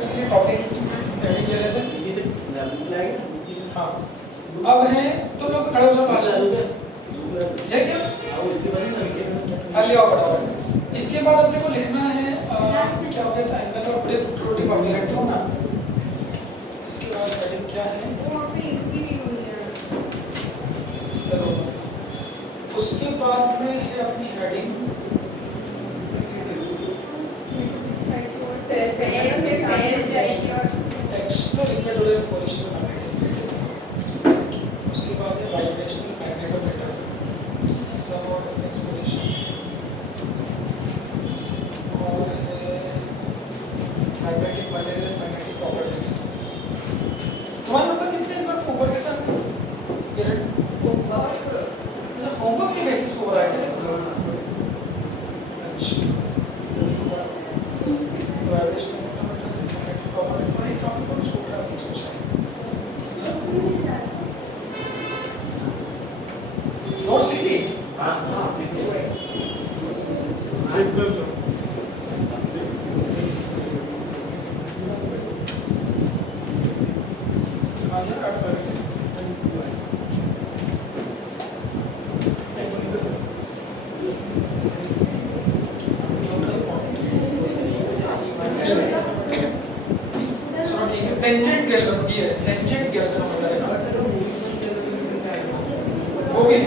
इसके लिए topic heading ले लेते हैं। हाँ अब है तो लोग खड़े हो जाओ पास है क्या अली और फटाफट। इसके बाद अपने को लिखना है क्या हो गया था एंगल और डेप्थ रोटिंग ऑब्जेक्ट हो ना। इसके बाद हेडिंग क्या है उसके बाद में है अपनी heading external equatorial position magnetic. उसके बाद है vibrational magnetometer sum of difference position और है मैग्नेटिक मटेरियल मैग्नेटिक प्रॉपर्टीज। तुम्हारे नंबर कितने हैं इस ऊपर के साथ होमवर्क के बेसिस पे हो रहा है क्या? अच्छा वाइब्रेशनल मैग्नेटिक प्रॉपर्टीज पर एक टॉपिक पर छोटा कुछ नोट्स लिखी टेंजेंट गैल्वेनोमीटर ये टेंजेंट गैल्वेनोमीटर है वो भी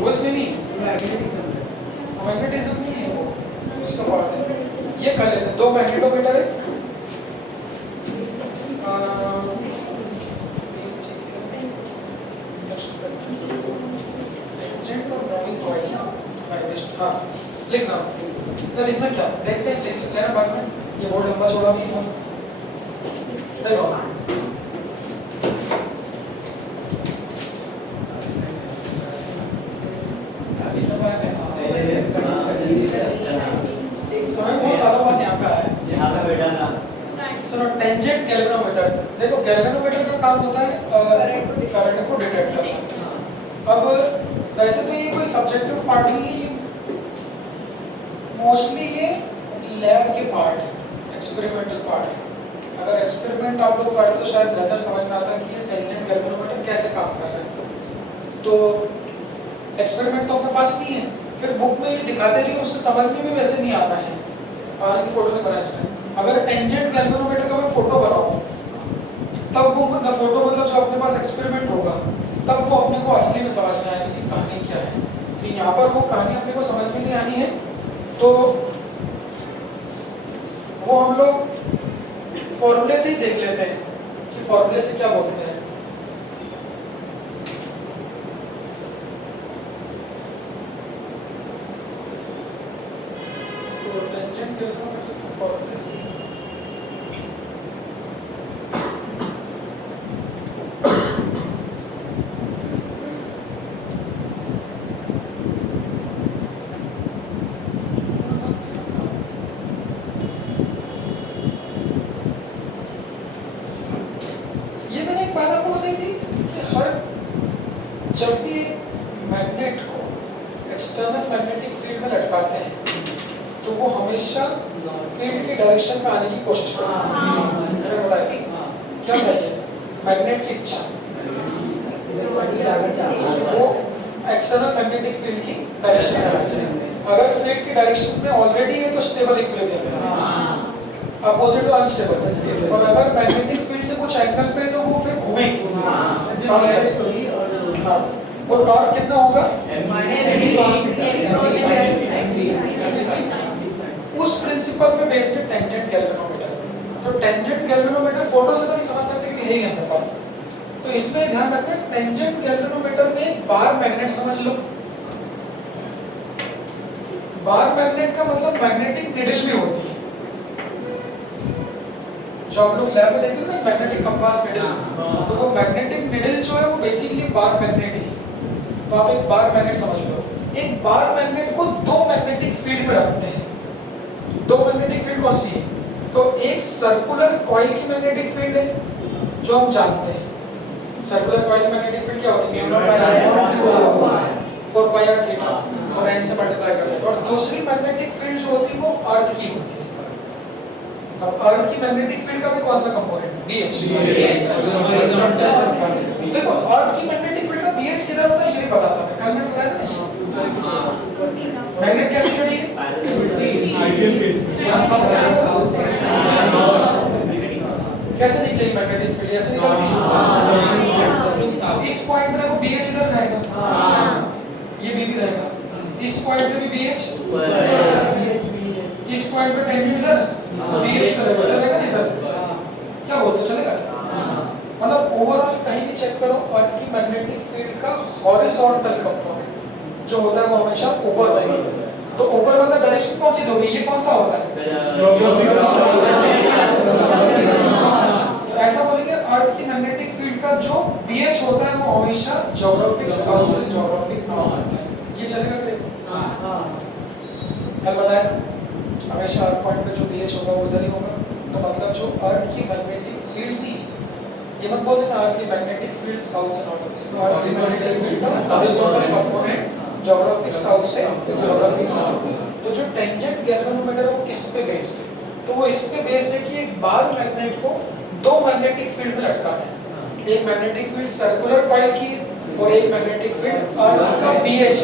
वो इसमें नहीं मैग्नेटिज्म नहीं है वो उसका पार्ट है। ये कर लेते हैं दो मैग्नेटोमीटर है टेंजेंट और ग्राउंडिंग कॉइल वाइब्रेशन। हाँ लिखना तो लिखना क्या देखते हैं लिख लेना बाद में। ये बोर्ड लंबा छोड़ा भी है देखो बहुत सारा बात यहाँ पे है। सुनो टेंजेंट गैल्वेनोमीटर देखो गैल्वेनोमीटर का काम होता है करंट को डिटेक्ट करना। अब वैसे तो ये कोई सब्जेक्टिव पार्ट नहीं है मोस्टली ये लैब के पार्ट है एक्सपेरिमेंटल पार्ट है। अगर एक्सपेरिमेंट आप लोग करते तो शायद बेहतर समझ में आता कि ये टेंजेंट गैल्वेनोमीटर कैसे काम कर रहा है। तो एक्सपेरिमेंट तो अपने पास नहीं है फिर बुक में दिखाते भी उससे समझने में वैसे नहीं आता है और की फोटो नहीं बना इसमें। अगर टेंजेंट गैल्वेनोमीटर का मैं फोटो बनाऊं तब वो मतलब फोटो मतलब जो अपने पास एक्सपेरिमेंट होगा तब वो अपने को असली में समझ में आएगी कि कहानी क्या है। तो यहाँ पर वो कहानी अपने को समझ में नहीं आनी है तो वो हम लोग फॉर्मूले से ही देख लेते हैं कि फॉर्मूले से क्या बोलते हैं। तो टेंजेंट गैल्वेनोमीटर फॉर्मूले से जब भी मैग्नेट को एक्सटर्नल मैग्नेटिक फील्ड में लटकाते हैं तो वो हमेशा फील्ड की डायरेक्शन में आने की कोशिश करता है। क्या चाहिए मैग्नेट की इच्छा वो एक्सटर्नल मैग्नेटिक फील्ड की डायरेक्शन में आना चाहिए। अगर फील्ड की डायरेक्शन में ऑलरेडी है तो स्टेबल इक्विलिब्रियम है अपोजिट टू अनस्टेबल। और अगर मैग्नेटिक फील्ड से कुछ एंगल पे तो वो फिर घूमेगी। वो टॉर्क कितना होगा उस प्रिंसिपल पे बेस्ड है टेंजेंट गैल्वेनोमीटर। तो टेंजेंट गैल्वेनोमीटर फोटो से तो नहीं समझ सकते कि है ही हमारे पास। तो इसमें ध्यान रखना टेंजेंट गैल्वेनोमीटर में बार मैग्नेट समझ लो। बार मैग्नेट का मतलब मैग्नेटिक निडल भी होती है जो आप लोग लैब में देखते हो ना मैग्नेटिक कंपास निडल। तो वो मैग्नेटिक निडल जो है वो बेसिकली बार मैग्नेट है। तो आप एक बार मैग्नेट समझ लो। एक बार मैग्नेट को दो मैग्नेटिक फील्ड में रखते हैं। दो मैग्नेटिक फील्ड कौन सी है? तो एक सर्कुलर कॉइल की मैग्नेटिक फील्ड है जो हम जानते हैं। सर्कुलर कॉइल मैग्नेटिक फील्ड क्या होती है? म्यू पाई आर थीटा और n से मल्टीप्लाई करते हैं। और दूसरी मैग्नेटिक फील्ड जो होती है वो अर्थ की होती है। अब अर्थ की मैग्नेटिक फील्ड का भी कौन सा कंपोनेंट BH। देखो अर्थ की मैग्नेटिक फील्ड का BH किधर होता है ये नहीं पता था मैं, कल मैंने बताया था ना। मैग्नेट कैसे जुड़ी है? आइडियल केस कैसे निकलेगी मैग्नेटिक फील्ड? ऐसे निकलती है। इस पॉइंट पे देखो BH इधर रहेगा, ये B भी रहेगा। इस पॉइंट पे भी BH, इस पॉइंट पे टेंजेंट इधर BH इधर रहेगा ना इधर। क्या बोलते हो, चलेगा? मतलब ओवरऑल कहीं भी चेक करो अर्थ की मैग्नेटिक फील्ड का हॉरिजॉन्टल कंपोनेंट जो होता है वो हमेशा ऊपर होगा। तो ऊपर वाला डायरेक्शन कौन सी दोगे? ये कौन सा होता है? ऐसा बोलेंगे अर्थ की मैग्नेटिक फील्ड का जो BH होता है वो हमेशा ज्योग्राफिक साउथ से ज्योग्राफिक नॉर्थ आता है। ये चलेगा कि कल बताया हमेशा अर्थ पॉइंट पे जो BH होगा वो उधर ही होगा। तो मतलब जो अर्थ की मैग्नेटिक फील्ड थी, ये मत बोल देना अर्थ की मैग्नेटिक फील्ड साउथ से नॉर्थ आती है। अर्थ की मैग्नेटिक फील्ड का हॉरिजॉन्टल कंपोनेंट ज्योग्राफिक साउथ से ज्योग्राफिक नॉर्थ। तो जो टेंजेंट गैल्वेनोमीटर है वो किस पे बेस्ड है? तो वो इस पे बेस्ड है कि एक बार मैग्नेट को दो मैग्नेटिक फील्ड में लटकाना है। एक मैग्नेटिक फील्ड सर्कुलर कॉइल की और एक मैग्नेटिक फील्ड अर्थ का BH,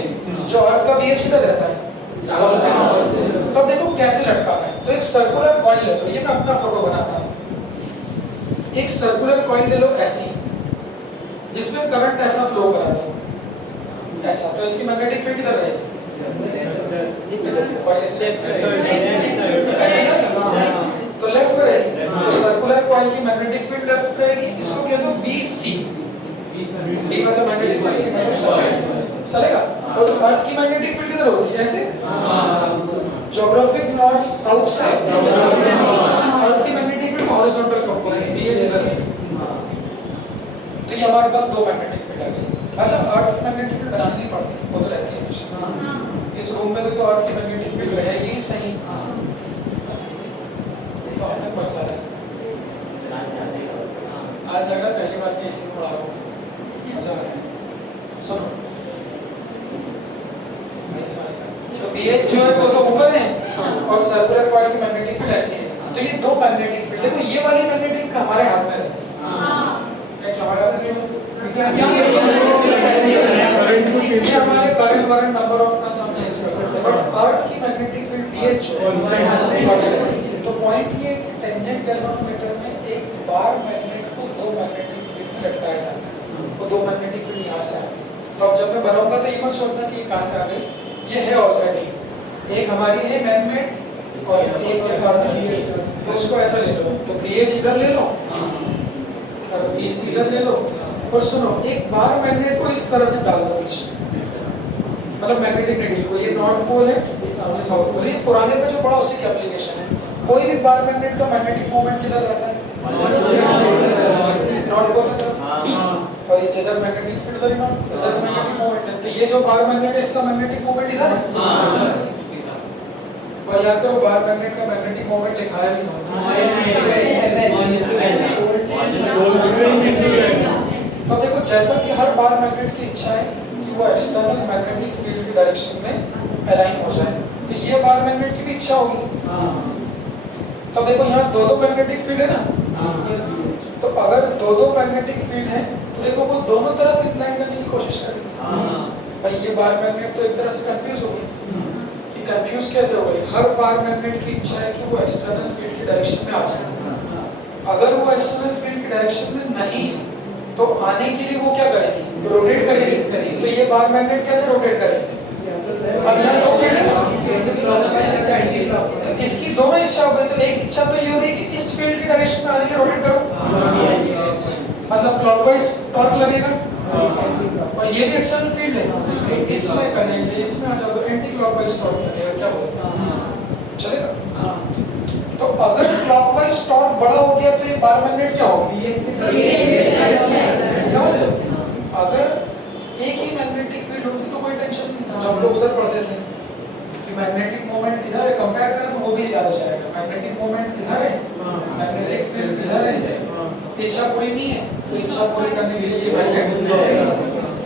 जो अर्थ का BH किधर रहता है? साउथ से नॉर्थ। तो अब देखो कैसे लटकाना है। तो एक सर्कुलर कॉइल ले लो, ये मैं अपना फोटो बनाता हूँ। एक सर्कुलर कॉइल ले लो ऐसी, जिसमें करंट ऐसा फ्लो करा दो ऐसा, तो इसकी मैग्नेटिक फील्ड किधर रहेगी? तो लेफ्ट में रहेगी। तो सर्कुलर कॉइल की मैग्नेटिक फील्ड लेफ्ट में रहेगी। इसको कहते हो BC। B मतलब मैग्नेटिक फील्ड, C मतलब चलेगा। और अर्थ की मैग्नेटिक फील्ड किधर होती है? ऐसे ज्योग्राफिक नॉर्थ साउथ से। अर्थ की magnetic field horizontal component BH इधर है। तो ये हमारे पास दो मैग्नेटिक फील्ड आ गई। अच्छा अर्थ की मैग्नेटिक फील्ड बनानी नहीं पड़ती, वो तो रहती है। इस रूम में भी तो अर्थ की मैग्नेटिक फील्ड रहेगी ही सही। तो आपने पैसा है आज जगह पहली बार में इसी में पढ़ा रहा हूँ, मजा आ रहा है। सुनो तो BH जो है वो तो ऊपर है और सर्कुलर कॉइल की मैग्नेटिक फील्ड ऐसी है। तो ये दो मैग्नेटिक फील्ड देखो, ये वाली मैग्नेटिक फील्ड हमारे हाथ में रहती है। क्या हमारे हाथ में? ये हमारे करंट वगैरह नंबर ऑफ टर्न्स हम चेंज कर सकते हैं, बट अर्थ की मैग्नेटिक फील्ड BH तो पॉइंट ये टेंजेंट गैल्वेनोमीटर में एक बार मैग्नेट को दो मैग्नेटिक फील्ड में लटकाया जाता है। वो दो मैग्नेटिक फील्ड यहाँ से आती है। तो अब जब मैं बनाऊंगा तो ये मत सोचना कि ये कहाँ से आ गई, ये है ऑलरेडी। एक हमारी है मैग्नेट और एक है अर्थ की। तो उसको ऐसा ले लो, तो BH इधर ले लो और BC इधर ले लो। और सुनो एक बार मैग्नेट को इस तरह से डाल दो बीच में, मतलब मैग्नेटिक नीडल को, ये नॉर्थ पोल है ये साउथ पोल है। पुराने पे जो पड़ा उसी की एप्लीकेशन है। कोई भी बार मैग्नेट का मैग्नेटिक मोमेंट किधर रहता है? नॉर्थ पोल की तरफ। और ये जिधर मैग्नेटिक फील्ड उधर मैग्नेटिक मोमेंट है। तो ये जो बार मैग्नेट है इसका मैग्नेटिक मोमेंट इधर है। और यहाँ पे वो बार मैग्नेट का मैग्नेटिक मोमेंट लिखा है नहीं था। अब देखो जैसा कि हर बार मैग्नेट की इच्छा है कि वो एक्सटर्नल मैग्नेटिक फील्ड की डायरेक्शन में अलाइन हो जाए, तो ये बार मैग्नेट की भी इच्छा होगी। तो देखो यहाँ दो दो मैग्नेटिक फील्ड है ना, तो अगर दो दो मैग्नेटिक फील्ड है तो देखो वो दोनों तरफ इंक्लाइन करने की कोशिश करेगी। भाई ये बार मैग्नेट तो एक तरह से कंफ्यूज हो गई। कि कंफ्यूज कैसे हो गई? हर बार मैग्नेट की इच्छा है कि वो एक्सटर्नल फील्ड की डायरेक्शन में आ जाए। अगर वो एक्सटर्नल फील्ड की डायरेक्शन में नहीं तो आने के लिए वो क्या करेगी? रोटेट करेगी। तो ये बार मैग्नेट कैसे रोटेट करेगी? इसकी दोनों इच्छा हो गई। तो एक इच्छा तो ये हो रही कि इस फील्ड की डायरेक्शन में आने के लिए रोटेट करो, मतलब क्लॉकवाइज टॉर्क लगेगा। और ये भी एक्सटर्नल फील्ड है, इसमें करेंगे, इसमें आ जाओ तो एंटी क्लॉकवाइज टॉर्क लगेगा। क्या बोलते हैं, चलेगा? तो अगर क्लॉकवाइज टॉर्क बड़ा हो गया तो ये बार मैग्नेट क्या होगा? समझ लो, अगर एक ही मैग्नेटिक फील्ड होती तो कोई टेंशन नहीं था। जब लोग उधर पढ़ते थे कि मैग्नेटिक मोमेंट इधर है, कंपेयर करें तो वो भी याद हो जाएगा। मैग्नेटिक मोमेंट इधर है, मैग्नेटिक फील्ड इधर है, इच्छा पूरी नहीं है तो इच्छा पूरी करने के लिए ये मैग्नेट।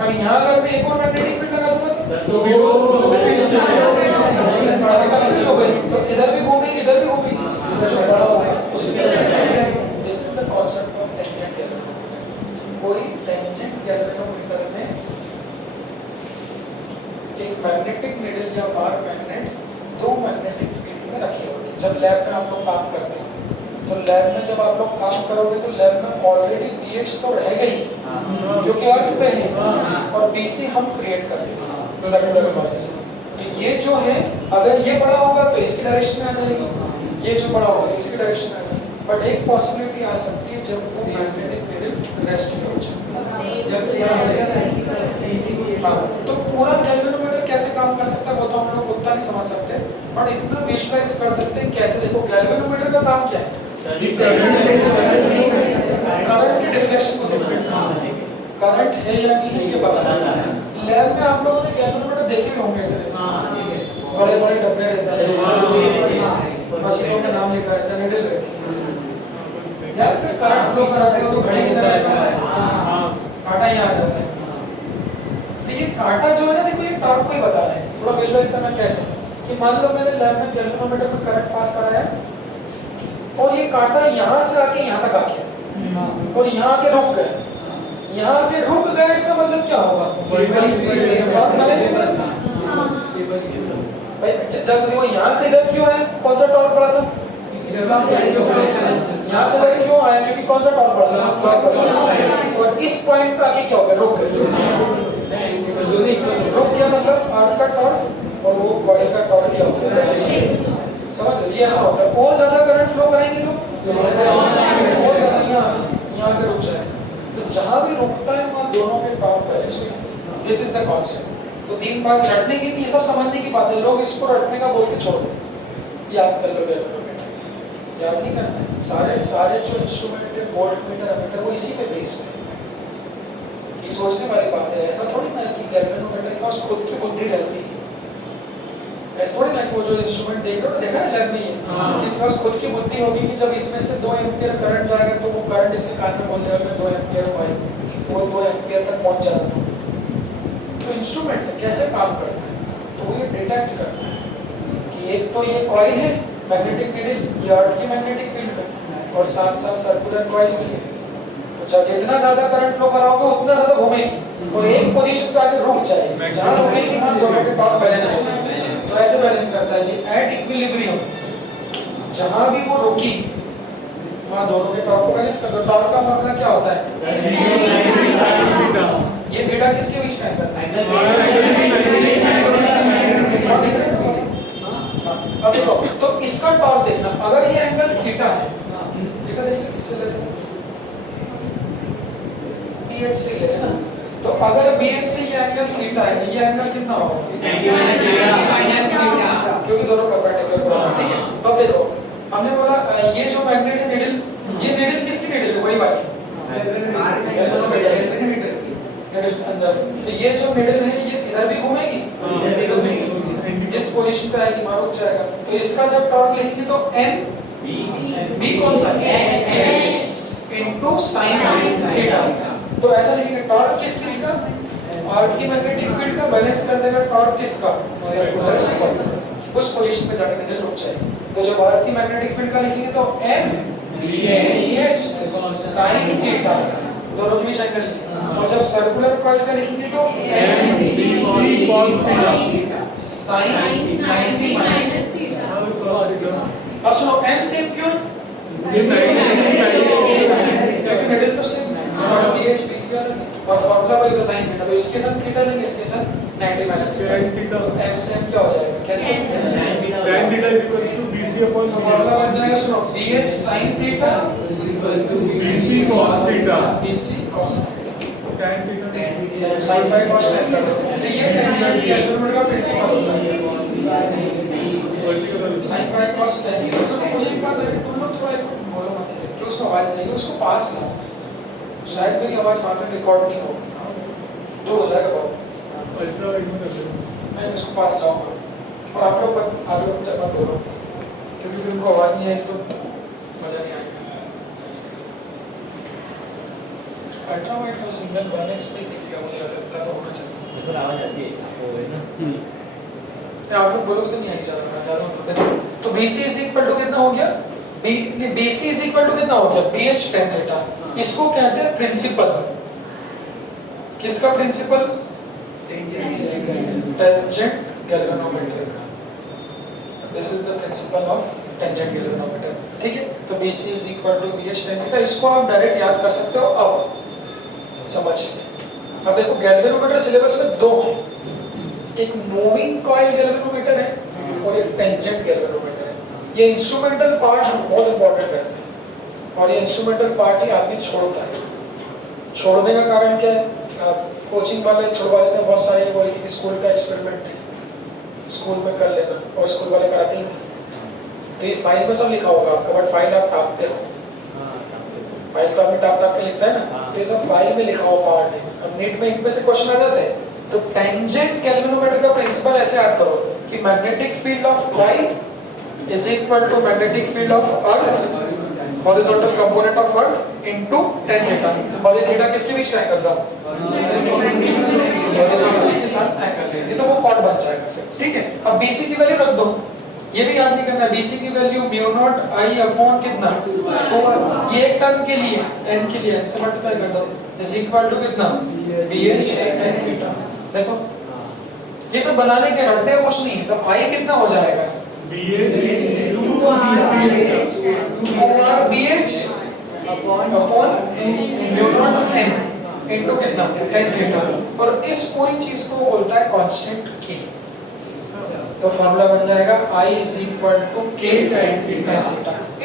अब यहाँ अगर मैं एक और मैग्नेटिक फील्ड लगा दूंगा तो कंफ्यूज हो गई, तो इधर भी घूमेगी इधर भी घूमेगी, इधर बड़ा होगा। जब लैब में आप लोग काम करते हैं तो लैब में जब आप लोग काम करोगे तो लैब में ऑलरेडी पीएच तो रह गई क्योंकि अर्थ पे है और बीसी हम क्रिएट कर रहे हैं सर्कुलर कॉइल से। तो ये जो है अगर ये बड़ा होगा तो इसकी डायरेक्शन में आ जाएगी, ये जो बड़ा होगा तो इसकी डायरेक्शन में आ जाएगी। बट एक पॉसिबिलिटी आ सकती है जब वो मैग्नेटिक नीडल रेस्ट में हो जाए, तो पूरा गैल्वेनोमीटर कैसे काम कर सकता है वो तो हम लोग उतना नहीं समझ सकते, बट इतना विजुअलाइज कर सकते हैं कैसे। देखो गैल्वेनोमीटर का काम क्या है, करंट की डिफ्लेक्शन को देखना, करंट है या नहीं है ये बताना। लैब में आप लोगों ने गैल्वेनोमीटर देखे होंगे, ऐसे बड़े बड़े डब्बे रहते हैं, मशीनों में नाम लिखा रहता है, नीडल रहती है यार, फिर करंट फ्लो कराते हो तो घड़ी की तरह ऐसा है, कांटा यहाँ आ जाता है। तो ये कांटा जो है ना, देखो ये टॉर्क को ही बता रहे हैं, थोड़ा विजुअलाइज करना कैसे कि मान लो मैंने लैब में गैल्वेनोमीटर में करंट पास कराया और ये कांटा यहाँ से आके यहाँ तक आ गया और यहाँ आके रुक गया, यहाँ आके रुक गया, इसका मतलब क्या होगा भाई, जब वो यहाँ से इधर क्यों है, कौन सा टॉर्क बढ़ा था, यहाँ से इधर क्यों आया क्योंकि कौन सा टॉर्क बढ़ा था, और इस पॉइंट पे आके क्या हो गया, रुक गया, रुक गया मतलब अर्थ का टॉर्क और वो कॉइल का टॉर्क क्या हो गया, समझ लो ये ऐसा होता है। और ज्यादा करंट फ्लो करेंगे तो और ज्यादा यहाँ पे रुक जाएगा, तो जहाँ भी रुकता है वहाँ दोनों के टॉर्क बैलेंस हो जाते हैं। This is the concept. तो 3 बार रटने की ये सब समझने की बात है, लोग इसको रटने का बोल के छोड़ दो, याद कर लो गैल्वेनोमीटर, याद नहीं करना है। सारे जो इंस्ट्रूमेंट है, वोल्टमीटर, एमीटर, वो इसी पे बेस्ड है। ये सोचने वाली बात है, ऐसा थोड़ी ना कि गैल्वेनोमीटर का उस खुद की बुद्धि रहती है, ऐसा थोड़ी ना कि वो जो इंस्ट्रूमेंट देख रहे हो देखा है लैब में, इसके पास खुद की बुद्धि होगी कि जब इसमें से 2 एम्पीयर करंट जाएगा तो वो करंट इसके कान में बोल जाएगा 2 एम्पीयर भाई, तो वो 2 एम्पीयर तक पहुंच जाएगा। तो इंस्ट्रूमेंट कैसे काम करता है, तो वो ये डिटेक्ट करता है कि एक तो ये कॉइल है मैग्नेटिक नीडल, ये अर्थ की मैग्नेटिक फील्ड है और साथ साथ सर्कुलर कॉइल भी है। तो जितना ज्यादा करंट फ्लो कराओगे उतना ज्यादा घूमेगी और एक पोजीशन पे आके रुक जाएगी, जहां रुकेगी वहां दोनों के टॉर्क बैलेंस होंगे। तो ऐसे बैलेंस करता है ये एट इक्विलिब्रियम, जहां भी वो रुकी वहां दोनों के टॉर्क को बैलेंस करता है। टॉर्क का फॉर्मूला क्या होता है, ये थीटा किसके बीच में आता है, अब देखो तो इसका टॉर्क देखना, अगर ये एंगल थीटा है, थीटा देखिए किससे लेते हैं, BH से ले ना, तो अगर BH से ये एंगल थीटा है, ये एंगल कितना होगा, क्योंकि दोनों परपेंडिकुलर बराबर, ठीक है। तो देखो हमने बोला ये जो मैग्नेट है नीडल, ये नीडल किसकी नीडल है, वही वाली नीडल अंदर, तो ये जो नीडल है ये इधर भी घूमेगी, जिस पोजीशन पे आएगी वहां रुक जाएगा। तो इसका जब टॉर्क लिखेंगे तो n b कौन सा इनटू sin थीटा, तो ऐसा लिखेंगे टॉर्क किसका, अर्थ की मैग्नेटिक फील्ड का बैलेंस कर देगा टॉर्क किसका, सर्कुलर कॉइल, उस पोजीशन पे जाके नीडल रुक जाएगी। तो जब अर्थ की मैग्नेटिक फील्ड का लिखेंगे तो n bh sin थीटा, दोनों के बीच एंगल लिखेंगे, और जब सर्कुलर कॉइल का लिखेंगे तो n bc cos theta sin 90 minus theta. अब सुनो m सेम क्यों, क्योंकि नीडल तो सेम BH BC और फार्मूला वही तो sin थीटा, तो इसके साथ थीटा लेंगे, इसके साथ 90 माइनस थीटा, तो m से m क्या हो जाएगा, cancel, tan theta is equal to BC upon तो फार्मूला बन जाएगा, सुनो BH sin theta is equal to BC cos theta, BC cos theta, tan theta sin phi cos tan theta. तो ये कैलकुलेटर का प्रिंसिपल होता है, sin phi cos tan theta. सब मुझे एक बात है, तुम लोग थोड़ा एक बोलो मत, तो उसको आवाज जाएगी, उसको पास लाओ, शायद मेरी आवाज वहां तक रिकॉर्ड नहीं हो, दूर हो जाएगा बहुत, अल्ट्रा इग्नोर कर देना, मैं इसको पास लाऊंगा। और आप लोग जब मत बोलो क्योंकि फिर उनको आवाज नहीं आएगी तो मजा नहीं आएगा। अल्ट्रा वाइड में सिग्नल बैलेंस नहीं दिखेगा, मुझे लगता है तो होना चाहिए, ऊपर आवाज आती है वो है ना, आप लोग बोलोगे तो नहीं आएगी ज्यादा, देखो तो BC इज इक्वल टू कितना हो गया, BC इज इक्वल टू कितना हो गया, BH tan थीटा। इसको कहते हैं प्रिंसिपल, किसका प्रिंसिपल, टेंजेंट गैल्वेनोमीटर का। This is the principle of tangent galvanometer. ठीक है, तो BC is equal to BH tan theta, इसको आप डायरेक्ट याद कर सकते हो। अब समझिए, अब देखो गैल्वेनोमीटर सिलेबस में दो हैं, एक मूविंग कॉइल गैल्वेनोमीटर है और एक टेंजेंट गैल्वेनोमीटर है। ये इंस्ट्रूमेंटल पार्ट बहुत इंपॉर्टेंट रहता है और ये इंस्ट्रूमेंटल पार्ट ही आदमी छोड़ता है। छोड़ने का कारण क्या है? कोचिंग वाले छुड़वा लेते हैं बहुत सारे, बोले कि स्कूल का एक्सपेरिमेंट है, स्कूल में कर लेना, और स्कूल वाले कराते ही नहीं। तो ये फाइल में सब लिखा होगा आपका, बट फाइल आप टापते हो, फाइल तो आपने टाप टाप के लिखता है ना, तो ये सब फाइल में लिखा हुआ पार्ट है। अब नीट में इनमें से क्वेश्चन आ जाते हैं। तो टेंजेंट गैल्वेनोमीटर का प्रिंसिपल ऐसे याद करो कि magnetic field of coil is equal to magnetic field of earth horizontal component of earth into tan theta, और ये थीटा किसके बीच का एंगल था? हॉरिजॉन्टल के साथ एंगल है, ये तो वो कॉर्ड बन जाएगा फिर। ठीक है, अब BC की वैल्यू रख दो, ये भी याद नहीं करना। BC की वैल्यू μ0 I अपॉन कितना, ये एक टर्म के लिए n के लिए n से मल्टीप्लाई कर दो, इज इक्वल टू कितना, BH tan थीटा। देखो ये सब बनाने के रट्टे कुछ नहीं है, तो I कितना हो जाएगा, BH अपॉन μ0 n इनटू कितना, tan थीटा, और इस पूरी चीज को बोलता है कांस्टेंट K। तो फार्मूला बन जाएगा I is equal to K tan theta.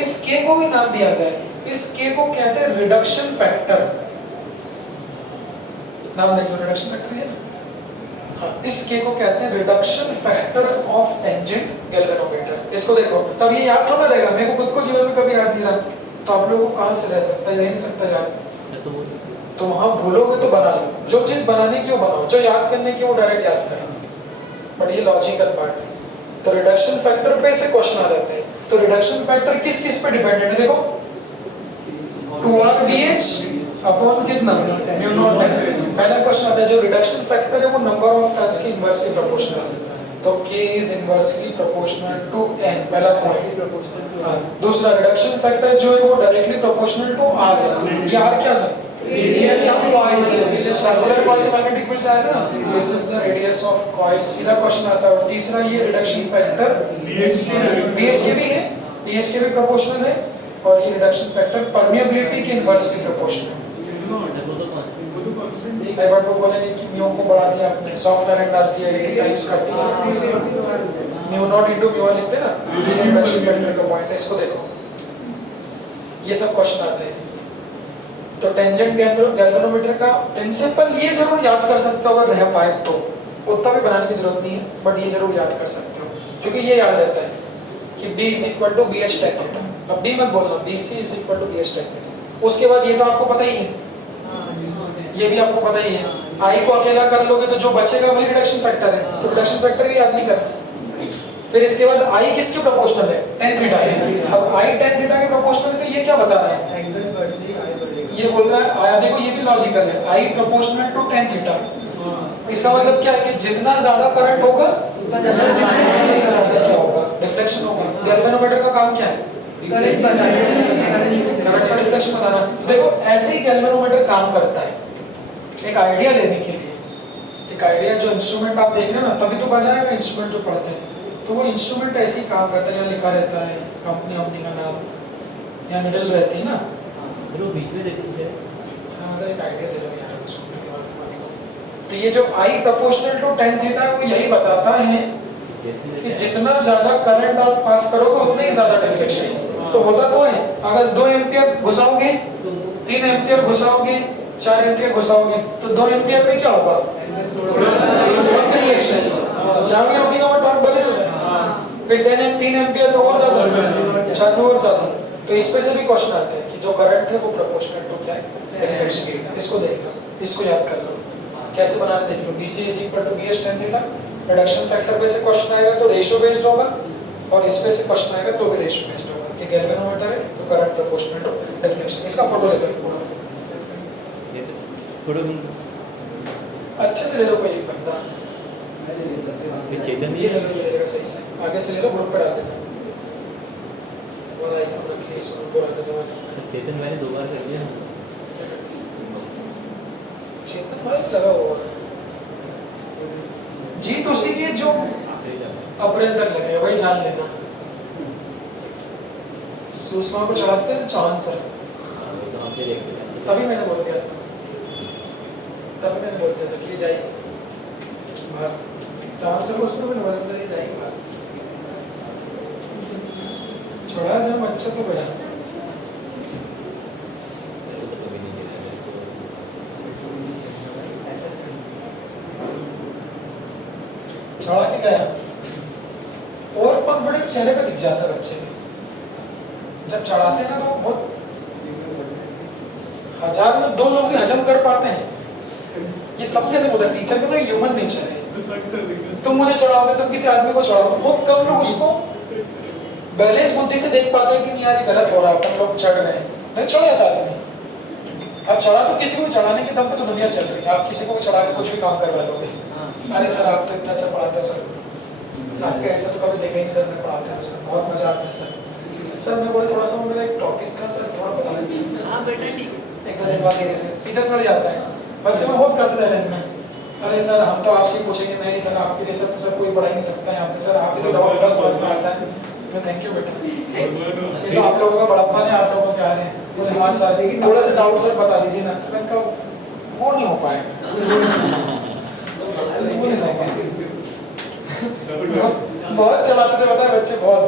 इस K को भी नाम दिया गया है, इस K को कहते हैं रिडक्शन फैक्टर। नाम देख लो, रिडक्शन फैक्टर है ना, हाँ, इस K को कहते हैं reduction factor of tangent galvanometer. इसको देखो, तब ये याद थोड़ा रहेगा, मेरे को खुद को जीवन में कभी याद नहीं रहा, तो आप लोगों को कहाँ से रह सकता है, रह नहीं सकता यार। तो वहाँ भूलोगे तो बना लो, जो चीज बनाने की वो बनाओ, जो याद करने की वो डायरेक्ट याद करो, बट ये लॉजिकल पार्ट है। तो रिडक्शन फैक्टर पे से क्वेश्चन आ जाते हैं। तो रिडक्शन फैक्टर किस किस पे डिपेंडेंट है? देखो 2RBH अपॉन कितना, μ0 पहला क्वेश्चन आता है। जो रिडक्शन फैक्टर है वो नंबर ऑफ टर्न्स की इनवर्सली प्रोपोर्शनल, तो K is inversely proportional to n, पहला पॉइंट। दूसरा रिडक्शन फैक्टर जो है वो डायरेक्टली प्रोपोर्शनल टू R है। ये R क्या था, रेडियस ऑफ कॉइल, ये सर्कुलर कॉइल के मैग्नेटिक फील्ड से आया था ना, this is the radius of coil, सीधा क्वेश्चन आता है। और तीसरा ये रिडक्शन फैक्टर BH के भी है, BH के भी प्रोपोर्शनल है, और ये रिडक्शन फैक्टर परमिएबिलिटी के इनवर्सली प्रोपोर्शनल है। एक बार वो बोलेंगे कि म्यू को बढ़ा दिया आपने, सॉफ्ट आयरन डाल दिया, 80 टाइम्स कर दिया, μ0 इनटू μ1 लिखते हैं ना, ये रिडक्शन फैक्टर का पॉइंट है। इसको देखो, ये सब क्वेश्चन आते हैं। तो टेंजेंट गैल्वेनोमीटर का प्रिंसिपल ये जरूर याद कर सकते हो अगर रह पाए तो, उतना भी बनाने की जरूरत नहीं है, बट ये जरूर याद कर सकते हो, क्योंकि ये याद रहता है कि B is equal to BH tan theta. अब B मत बोलना, BC is equal to BH tan theta. उसके बाद ये तो आपको पता ही है, ये भी आपको पता ही है। I को अकेला कर लोगे तो जो बचेगा वही रिडक्शन फैक्टर है, तो रिडक्शन फैक्टर भी याद नहीं करना। फिर इसके बाद I किसके प्रोपोर्शनल है, tan थीटा है। अब I tan थीटा के प्रोपोर्शनल है, तो ये क्या बता रहा है, ये बोल रहा है आया, देखो ये भी लॉजिकल है, I proportional to tan theta. इसका मतलब क्या है कि जितना ज्यादा करंट होगा उतना ज्यादा क्या होगा, डिफ्लेक्शन होगा। गैल्वेनोमीटर का काम क्या है, करंट का डिफ्लेक्शन बताना। देखो ऐसे ही गैल्वेनोमीटर काम करता है, एक आइडिया लेने के लिए। एक आइडिया, जो इंस्ट्रूमेंट आप देख रहे हो ना, तभी तो बजाएगा इंस्ट्रूमेंट जो पढ़ते हैं, तो वो इंस्ट्रूमेंट ऐसे ही काम करता है, यहाँ लिखा रहता है कंपनी का नाम, यहाँ मिडिल रहती है ना, बीच में रहती है। हाँ, एक आइडिया दे दो यार। तो ये जो I proportional to tan theta है, वो यही बताता है कि जितना ज्यादा करंट आप पास करोगे उतना ही ज्यादा डिफ्लेक्शन। तो होता तो है, अगर 2 एम्पियर घुसाओगे, 3 एम्पियर घुसाओगे, 4 एम्पियर घुसाओगे, तो 2 एम्पियर में क्या होगा, डिफ्लेक्शन। जहाँ भी होगी वो टॉर्क बैलेंस हो जाएगा। फिर 3 एम्पियर में और ज्यादा, 4 में और ज्यादा। तो इस पे से भी क्वेश्चन आते हैं कि जो करंट है वो प्रोपोर्शनल टू क्या है, डिफ्लेक्शन। इसको देख लो, इसको याद कर लो, कैसे बनाना देख लो। BC is equal to BH tan theta. Reduction factor पे से क्वेश्चन आएगा तो रेशियो बेस्ड होगा, और इस पे से क्वेश्चन आएगा तो भी रेशियो बेस्ड होगा कि गैल्वेनोमीटर है तो करंट प्रोपोर्शनल टू डिफ्लेक्शन। इसका फोटो ले लो पूरा, ये फोटो अच्छे से ले लो, कोई एक बंदा चेतन ये ले लो, ये लेगा सही से, आगे से ले लो, ग्रुप पे डाल देना। तुम्हारा आइकन रख लिया, इसको पुराने जमाने में चेतन मैंने 2 बार कर दिया। चेतन भाई लगा हुआ है, जीत उसी की जो अप्रैल तक लगेगा, वही जान लेना। सुषमा को चढ़ाते हैं चांद सर, वो तो हम पे देखते हैं। तभी मैंने बोल दिया था कि ये जाएगी बाहर। चांद सर को उसको मैंने बोला सर ये जाएगी बाहर, छोड़ा जब अच्छा तो गया। वो तो कभी नहीं देखा मेरे को। चढ़ा के गया और पग बड़े चेहरे पे दिख जाता है बच्चे के। जब चढ़ाते हैं ना तो बहुत 1000 में 2 लोग भी हजम कर पाते हैं। ये सबके से होता है, टीचर का ना ह्यूमन नेचर है। तुम मुझे चढ़ाओगे, तुम किसी आदमी को चढ़ाओगे, बहुत कम लोग उसको बैलेंस बुद्धि से देख पाते हैं कि नहीं यार ये गलत हो रहा है, अपन लोग चढ़ रहे हैं, नहीं चढ़ जाता आदमी। अब चढ़ा तो किसी को चढ़ाने के दम पे तो दुनिया चल रही है। आप किसी को भी चढ़ा के कुछ भी काम करवा लोगे। अरे सर आप तो इतना अच्छा पढ़ाते हो सर, आपके ऐसा तो कभी देखा ही नहीं सर, मैं पढ़ाते हो सर, बहुत मजा आता है सर। सर मैं बोले थोड़ा सा मेरा एक टॉपिक था सर, थोड़ा बता दें। हाँ बेटा ठीक है। एक दिन बात है, टीचर चढ़ जाता है, बच्चे में बहुत करते रहे में। अरे सर हम तो आपसे पूछेंगे, नहीं सर आपके जैसा तो सर कोई पढ़ा ही नहीं सकता है यहाँ पे सर, आप ही तो डाउट का समझ में आता है। थैंक यू बेटा, ये तो आप लोगों का बड़प्पन है, आप लोगों के आ रहे हैं बोले हमारे साथ, लेकिन थोड़ा सा डाउट सर बता दीजिए ना। मैंने कहा वो नहीं हो पाएगा। बहुत चलाते थे बेटा बच्चे बहुत।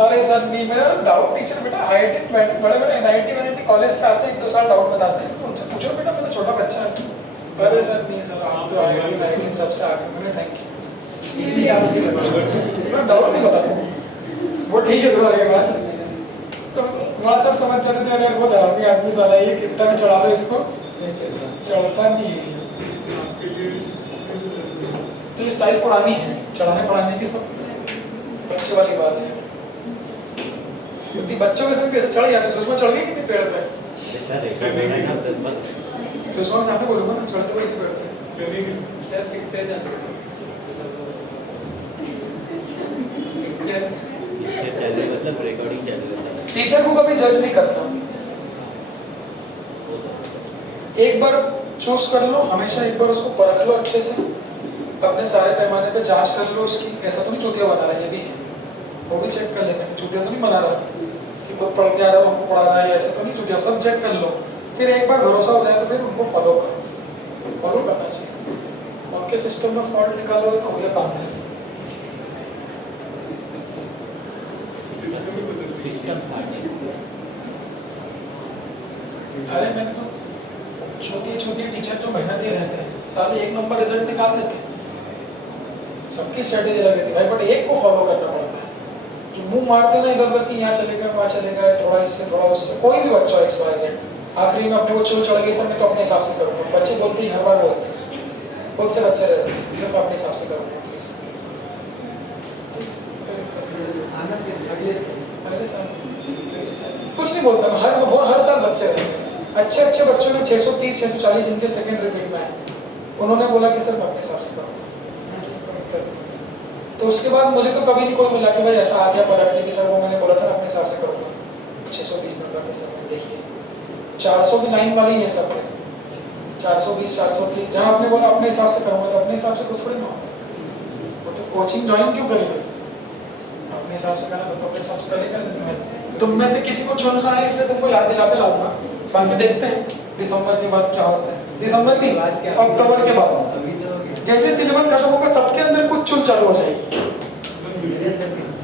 अरे सर नहीं, मेरा डाउट टीचर बेटा IIT बड़े बड़े NIT कॉलेज से आते हैं, 1-2 साल डाउट बताते हैं, तो उनसे पूछो बेटा, मैं तो छोटा बच्चा है। अरे सर नहीं सर आप तो IIT सबसे आगे। मैंने थैंक यू, मैं डाउट नहीं बताता वो ठीक है तुम्हारे बात। तो वहाँ सब समझ जाते थे अगर बहुत हरामी आदमी साला ये कितना भी चढ़ा लो इसको चढ़ता नहीं है। तो ये स्टाइल पुरानी है, चढ़ाने पढ़ाने की सब बच्चे वाली बात है। क्योंकि बच्चों के साथ कैसे चढ़ जाते। सुषमा चढ़ गई कि पेड़ पे? बेटा देखा मैंने ना सर मत। सुषमा के सामने बोलूँगा ना, चढ़ते हुए पेड़ पे चलेगी। इससे चल रही मतलब रिकॉर्डिंग चल रही है। टीचर को कभी जज नहीं करना, एक बार चूज कर लो, हमेशा एक बार उसको परख लो अच्छे से, अपने सारे पैमाने पे जांच कर लो उसकी। ऐसा तो नहीं चूतिया बना रहा है, ये भी है, वो भी चेक कर लेना। चूतिया तो नहीं बना रहा कि खुद पढ़ के आ रहा है उनको पढ़ा रहा है, ऐसा तो नहीं चूतिया, सब चेक कर लो। फिर एक बार भरोसा हो जाए तो फिर उनको फॉलो करो, फॉलो करना चाहिए। उनके सिस्टम में फॉल्ट निकालोगे तो ये काम है। सिस्टम अरे मैं तो छोटी टीचर जो मेहनती रहते हैं सारे 1 नंबर रिजल्ट निकाल देते हैं। सबकी स्ट्रेटेजी लगी थी भाई, बट एक को फॉलो करना पड़ता है। जो मुंह मारते ना इधर उधर कि यहाँ चलेगा वहाँ चलेगा, थोड़ा इससे थोड़ा उससे, कोई भी बच्चा XYZ आखिरी में अपने को चूल चढ़ गई सर मैं तो अपने हिसाब से करूँगा। बच्चे बोलते ही हर बार बोलते हैं, बहुत से बच्चे रहते हैं सिर्फ अपने हिसाब से करूँगा प्लीज। कुछ नहीं बोलता मैं, हर साल बच्चे रहते हैं। अच्छे बच्चों ने 630 640 इनके सेकंड रिपीट में आए, उन्होंने बोला कि सर मैं अपने हिसाब से करूँगा। तो उसके बाद मुझे तो कभी नहीं कोई मिला कि भाई ऐसा आ गया पलट के कि सर वो मैंने बोला था अपने हिसाब से करूँगा। 620 नंबर थे सर, देखिए 400 की लाइन वाली है सब, 420 430 जहाँ आपने बोला अपने हिसाब से करूँगा तो अपने हिसाब से कुछ थोड़ी ना होता। तो कोचिंग ज्वाइन क्यों करेंगे? अपने हिसाब से करना तो अपने हिसाब से करेगा। तुम में से किसी को चुनना है इसलिए तुमको याद दिलाते लाऊंगा। बाकी देखते हैं दिसंबर के बाद क्या होता है। दिसंबर की अक्टूबर के बाद जैसे सिलेबस खत्म होगा सबके अंदर कुछ चुन चालू हो जाएगी।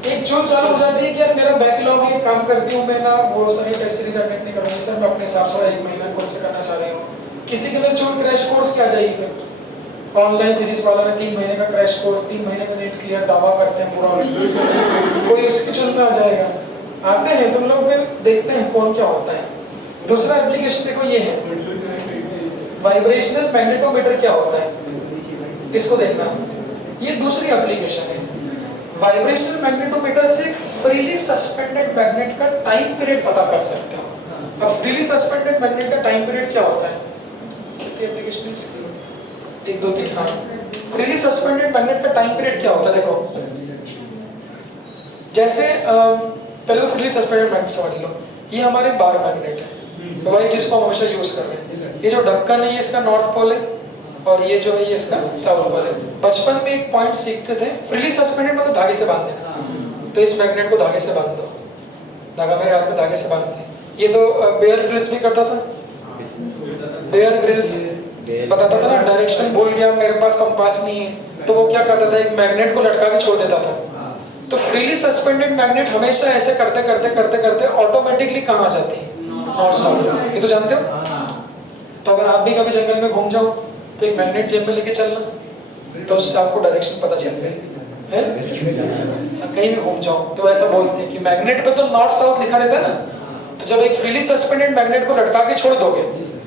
एक चुन चालू हो जाती है कि यार मेरा बैकलॉग है, काम करती हूँ मैं ना, वो सभी टेस्ट सीरीज अटेंड नहीं करूँगी सर, मैं अपने हिसाब से 1 महीना कोर्स से करना चाह रही हूँ। किसी के लिए चुन क्रैश कोर्स क्या चाहिए? ऑनलाइन फिजिक्स वाला ने 3 महीने का क्रैश कोर्स, 3 महीने में नीट क्लियर दावा करते हैं पूरा, कोई उसके चुन में आ जाएगा। आते हैं तुम लोग फिर देखते हैं कौन क्या होता है। दूसरा एप्लीकेशन देखो ये है वाइब्रेशनल मैग्नेटोमीटर, क्या होता है इसको देखना। ये दूसरी एप्लीकेशन है। वाइब्रेशनल मैग्नेटोमीटर से फ्रीली सस्पेंडेड मैग्नेट का टाइम पीरियड पता कर सकते हो। अब फ्रीली सस्पेंडेड मैग्नेट का टाइम पीरियड क्या होता है? कितनी एप्लीकेशन है? 1 2 3 4। फ्रीली सस्पेंडेड मैग्नेट का टाइम पीरियड क्या होता है? देखो जैसे पहले तो फ्रीली सस्पेंडेड मैग्नेट समझ लो, ये हमारे बार मैग्नेट है वही जिसको हम हमेशा यूज कर रहे हैं। ये जो ढक्कन है ये इसका नॉर्थ पोल है और ये जो है ये इसका साउथ पोल है। बचपन में एक पॉइंट सीखते थे, फ्रीली सस्पेंडेड मतलब धागे से बांध देना। तो इस मैग्नेट को धागे से बांध दो, धागा मेरे हाथ में धागे से बांध के। ये तो बेयर ग्रिल्स भी करता था। बेयर ग्रिल्स बताता था ना, डायरेक्शन भूल गया, मेरे पास कंपास नहीं है, तो वो क्या करता था, एक मैग्नेट को लटका के छोड़ देता था। तो फ्रीली सस्पेंडेड मैग्नेट हमेशा ऐसे करते करते करते करते ऑटोमेटिकली कहाँ जाती है, नॉर्थ साउथ। ये तो जानते हो। तो अगर आप भी कभी जंगल में घूम जाओ तो एक मैग्नेट जेब में लेके चलना, तो उससे आपको डायरेक्शन पता चल गई है। कहीं भी घूम जाओ तो ऐसा बोलते हैं कि मैग्नेट पे तो नॉर्थ साउथ लिखा रहता है ना, तो जब एक फ्रीली सस्पेंडेड मैग्नेट को लटका के छोड़ दोगे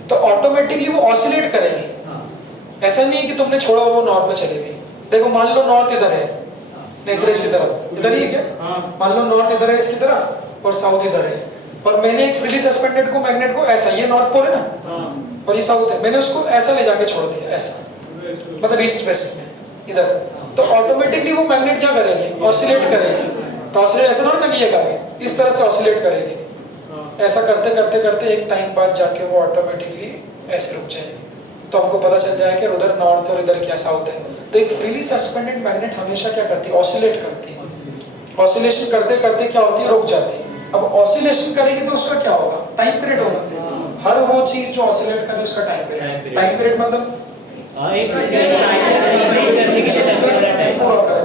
तो ऑटोमेटिकली वो ऑसिलेट करेंगे। ऐसा नहीं है कि तुमने छोड़ा वो नॉर्थ में चले गई। देखो मान लो नॉर्थ इधर है, नहीं इधर इसकी तरफ, इधर ही है क्या, मान लो नॉर्थ इधर है इसकी तरफ और साउथ इधर है, और मैंने एक फ्रीली सस्पेंडेड को मैग्नेट को ऐसा, ये नॉर्थ पोल है ना और ये साउथ है, मैंने उसको ऐसा ले जाके छोड़ दिया, ऐसा मतलब ईस्ट वेस्ट में इधर, तो ऑटोमेटिकली वो मैग्नेट क्या करेगी, ऑसिलेट करेगी। तो ऑसिलेट ऐसा ना कि ये करेगी, इस तरह से ऑसिलेट करेगी। ऐसा करते करते करते एक टाइम बाद जाके वो ऑटोमेटिकली ऐसे रुक जाएगी। तो हमको पता चल जाए कि उधर नॉर्थ और इधर क्या साउथ है। तो एक फ्रीली सस्पेंडेड मैग्नेट हमेशा क्या करती है, ऑसिलेट करती है। ऑसिलेशन करते करते क्या होती है, रुक जाती है। अब ऑसिलेशन करेगी तो उसका क्या होगा, टाइम पीरियड होगा। हर वो चीज जो ऑसिलेट करे उसका टाइम पीरियड, टाइम पीरियड मतलब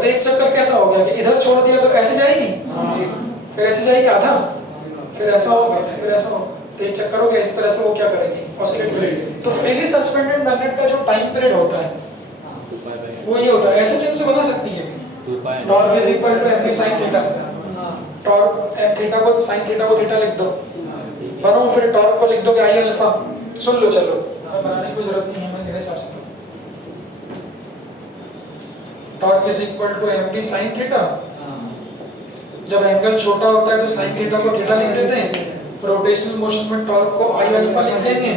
तो एक चक्कर कैसा हो गया कि इधर छोड़ दिया तो ऐसे जाएगी, फिर ऐसे जाएगी आधा, फिर ऐसा होगा, फिर ऐसा होगा, तो एक चक्कर हो गया। इस तरह से वो क्या करेगी, ऑसिलेट करेगी। तो फ्रीली सस्पेंडेड मैग्नेट का जो टाइम पीरियड होता है वो ये होता है। ऐसे चिन्ह से बना सकती है, torque is equal to mv sin theta. Torque theta को sin थीटा को थीटा लिख दो, बनाओ, फिर टॉर्क को लिख दो कि आई अल्फा। सुन लो, चलो बनाने की कोई जरूरत नहीं है, मैं मेरे हिसाब से torque is equal to mv sin theta. जब एंगल छोटा होता है तो sin थीटा को थीटा लिख देते हैं, रोटेशनल मोशन में टॉर्क को आई अल्फा लिख देंगे,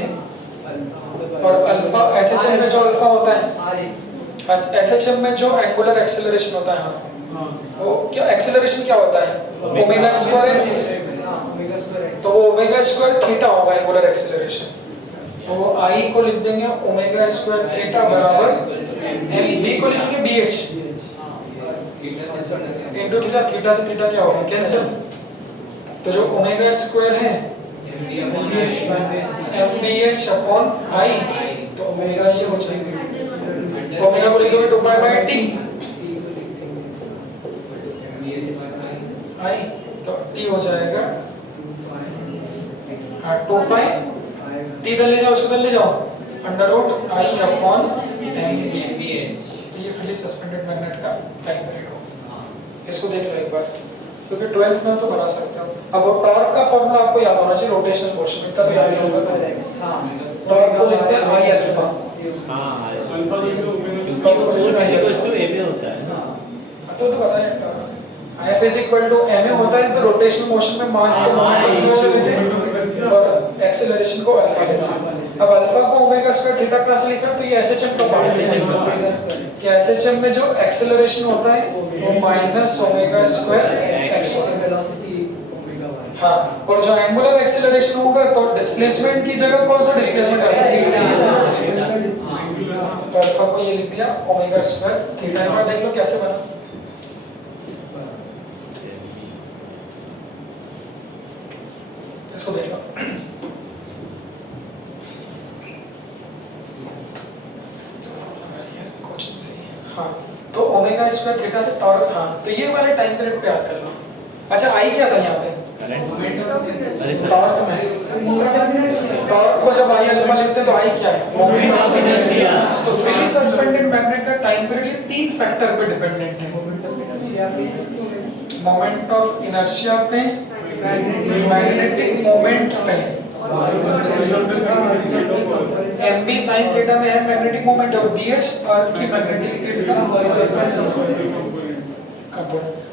और अल्फा एसएचएम में जो अल्फा होता है, एसएचएम में जो एंगुलर एक्सेलरेशन होता है, हाँ वो क्या एक्सेलरेशन क्या होता है, ओमेगा स्क्वायर एक्स, तो वो ओमेगा स्क्वायर थीटा होगा एंगुलर एक्सेलरेशन। तो वो आई को लिख देंगे ओमेगा स्क्वायर थीटा बराबर एम, बी को लिखेंगे B H into theta. Theta से थीटा क्या होगा, कैंसिल। तो जो ओमेगा स्क्वायर है M B H upon I, तो ओमेगा ये हो जाएगा, ओमेगा को लिख दोगे 2 पाई बाय टी आई, तो टी हो जाएगा 2 पाई टी, इधर ले जाओ, उसको इधर ले जाओ, under root I upon M B H. तो ये फ्रीली सस्पेंडेड मैग्नेट का टाइम पीरियड होगा। इसको देख लो एक बार, क्योंकि 12th में तो बना सकते हो। अब वो टॉर्क का फॉर्मूला आपको याद होना चाहिए, रोटेशनल मोशन, इतना तो याद ही होगा। टॉर्क को लिखते हैं आई अल्फा, अल्फा तो पता है F is equal to ma होता है, तो रोटेशनल मोशन में मास को और एक्सेलरेशन को अल्फा लेते हैं। अब अल्फा को ओमेगा स्क्वायर थीटा प्लस लिखा, तो ये एसएचएम का फॉर्मूला है कि एसएचएम में जो एक्सेलरेशन होता है वो माइनस ओमेगा स्क्वायर एक्स होता है। हाँ, और जो एंगुलर एक्सेलरेशन होगा तो डिस्प्लेसमेंट की जगह कौन सा डिस्प्लेसमेंट आएगा, तो अल्फा को ये लिख दिया ओमेगा स्क्वायर थीटा। एक बार देख लो कैसे बना, इसको देख लो। हाँ, तो ओमेगा स्क्वायर थीटा से टॉर्क, हाँ तो ये वाले टाइम पीरियड को याद कर लो। अच्छा आई क्या था यहाँ पे, टॉर्क में, टॉर्क को जब आई अल्फा लिखते हैं तो आई क्या है, मोमेंट ऑफ इनर्शिया। तो फ्रीली सस्पेंडेड मैग्नेट का टाइम पीरियड ये 3 फैक्टर पे डिपेंडेंट है, मोमेंट ऑफ इनर्शिया पे, मैग्नेटिक मोमेंट पे, mb sin थीटा में है मैग्नेटिक मोमेंट, और bh अर्थ की मैग्नेटिक फील्ड का कंपोनेंट।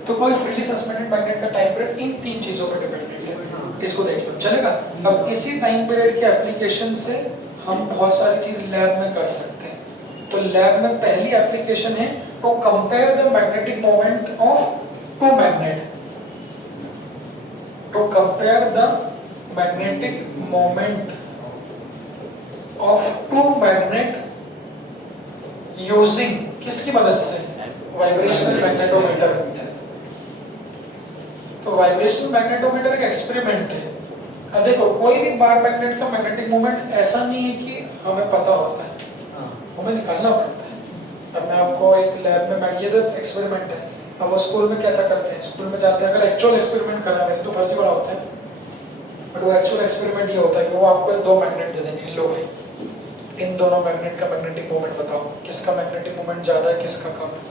तो कोई फ्रीली सस्पेंडेड मैग्नेट का टाइम पीरियड इन 3 चीजों पर डिपेंडेंट है, इसको देख लो चलेगा। अब इसी टाइम पीरियड के एप्लीकेशन से हम बहुत सारी चीज लैब में कर सकते हैं। तो लैब में पहली एप्लीकेशन है to compare the magnetic moment of two magnet, to compare the magnetic moment of two magnet using किसकी मदद से, वाइब्रेशनल मैग्नेटोमीटर। तो वाइब्रेशनल मैग्नेटोमीटर एक एक्सपेरिमेंट है। अब देखो कोई भी बार मैग्नेट का मैग्नेटिक मोमेंट ऐसा नहीं है कि हमें पता होता है, हमें निकालना पड़ता है। अब मैं आपको एक लैब में ये तो एक्सपेरिमेंट है। अब वो स्कूल में कैसा करते हैं, स्कूल में जाते हैं, अगर एक्चुअल एक्सपेरिमेंट कर रहा है वैसे तो फर्जी बड़ा होता है, बट वो एक्चुअल एक्सपेरिमेंट ये होता है कि वो आपको दो मैग्नेट दे देंगे, लो भाई इन दोनों मैग्नेट का मैग्नेटिक मोमेंट बताओ, किसका मैग्नेटिक मोमेंट ज़्यादा है किसका कम है।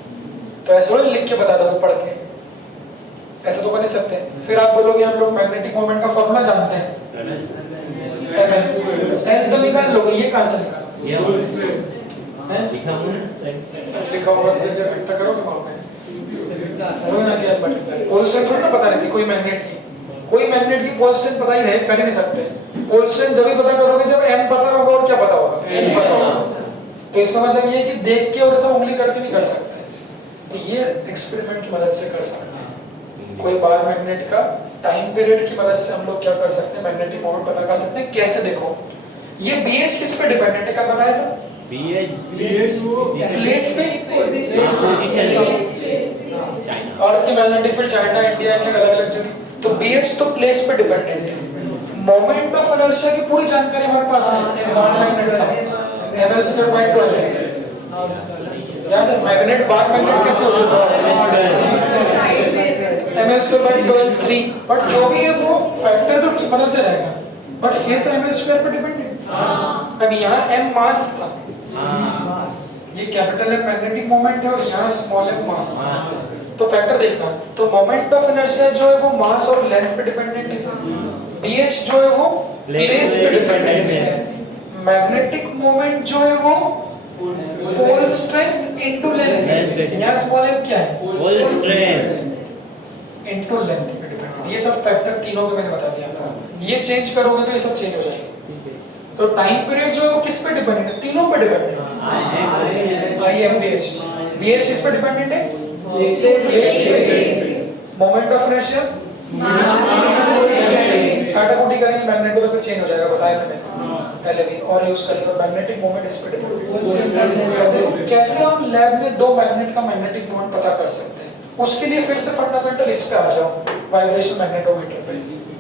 तो ऐसे थोड़ी लिख के बता दोगे पढ़ के, ऐसा तो कर नहीं सकते। फिर आप बोलोगे हम लोग मैग्नेटिक मोमेंट का फॉर्मूला जानते हैं, एल तो निकाल लोगे, ये कहाँ से निकालोगे? लिखा हुआ इकट्ठा करोगे वहाँ पे, पोल स्ट्रेंथ थोड़ी ना पता रहती कोई मैग्नेट की, कोई मैग्नेट की पोल स्ट्रेंथ पता ही रहे कर ही नहीं सकते। पोल स्ट्रेंथ जब भी पता करोगे जब एम पता होगा और क्या पता होगा, एन पता होगा। तो इसका मतलब ये है कि देख के और सब उंगली करके नहीं कर सकते, तो ये एक्सपेरिमेंट की मदद से कर सकते हैं। कोई बार मैग्नेट का टाइम पीरियड की मदद से हम लोग क्या कर सकते हैं, मैग्नेटिक मोमेंट पता कर सकते हैं। कैसे देखो, ये बीएच किस पे डिपेंडेंट है, क्या बताया था? बीएच प्लेस पे, अर्थ की मैग्नेटिक फील्ड चाइना इंडिया अलग अलग जगह, तो बीएच तो प्लेस पे डिपेंडेंट है। मोमेंट ऑफ इनर्शिया की पूरी जानकारी हमारे पास है, बार मैग्नेट का ml²/12 याद है? मैग्नेट बार मैग्नेट कैसे होता है, ml²/12 3, बट जो भी है वो फैक्टर तो बदलते रहेगा, बट ये तो ml² पे डिपेंड है। अब यहाँ m मास था, ये कैपिटल M मैग्नेटिक मोमेंट है और यहाँ स्मॉल m मास, तो फैक्टर देखना। तो मोमेंट ऑफ इनर्शिया जो है वो मास और लेंथ पे डिपेंडेंट है, BH जो है वो प्लेस पे डिपेंडेंट है, मैग्नेटिक मोमेंट जो है वो पोल स्ट्रेंथ इनटू लेंथ, यहाँ स्मॉल m क्या है, पोल स्ट्रेंथ इनटू लेंथ पे डिपेंडेंट। ये सब फैक्टर तीनों के मैंने बता दिया, ये चेंज करोगे तो ये सब चेंज हो जाएगा। तो टाइम पीरियड जो है वो किस पे डिपेंडेंट है, तीनों पे डिपेंडेंट है, आई एम BH। BH किस पे डिपेंडेंट है, मोमेंट ऑफ इनर्शिया, काटाकुटी करेंगे मैग्नेट को तो फिर चेंज हो जाएगा, बताया था मैंने पहले भी, और यूज करेंगे मैग्नेटिक मोमेंट इस पे डिपेंडेंट। कैसे हम लैब में दो मैग्नेट का मैग्नेटिक मोमेंट पता कर सकते हैं, उसके लिए फिर से फंडामेंटल इस पे आ जाओ, वाइब्रेशन मैग्नेटोमीटर पे।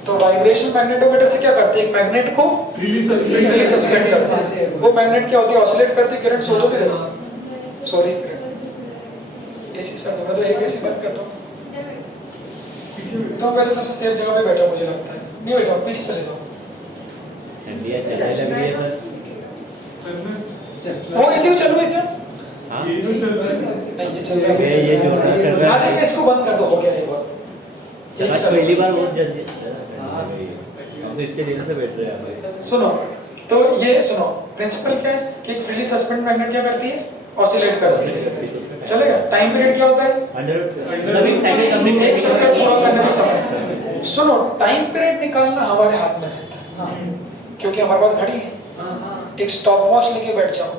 तो वाइब्रेशन मैग्नेटोमीटर से क्या करते हैं, एक मैग्नेट को फ्रीली सस्पेंड करते हैं। वो मैग्नेट क्या होती है, ऑसिलेट करती है, करंट सोलो भी रहेगी, सॉरी एसी सर मैं तो एक एसी बंद करता हूँ, तो वैसे सबसे सेफ जगह पे बैठा मुझे लगता है, नहीं बैठा पीछे चले जाओ, वो इसी में चल रहा है क्या? ये तो चल रहा है, नहीं ये चल रहा है, ये जो चल रहा है, आज इसको बंद कर दो, हो गया एक बार। आज पहली बार बहुत जल्दी हम इतने दिन से बैठ रहे हैं। सुनो, तो ये सुनो प्रिंसिपल क्या है कि एक फ्रीली सस्पेंड मैग्नेट क्या करती है, ऑसिलेट करती है, चलेगा। टाइम पीरियड क्या होता है, एक चक्कर पूरा करने का समय। सुनो, टाइम पीरियड निकालना हमारे हाथ में रहता है, क्योंकि हमारे पास घड़ी है। एक स्टॉप वॉच लेके बैठ जाओ,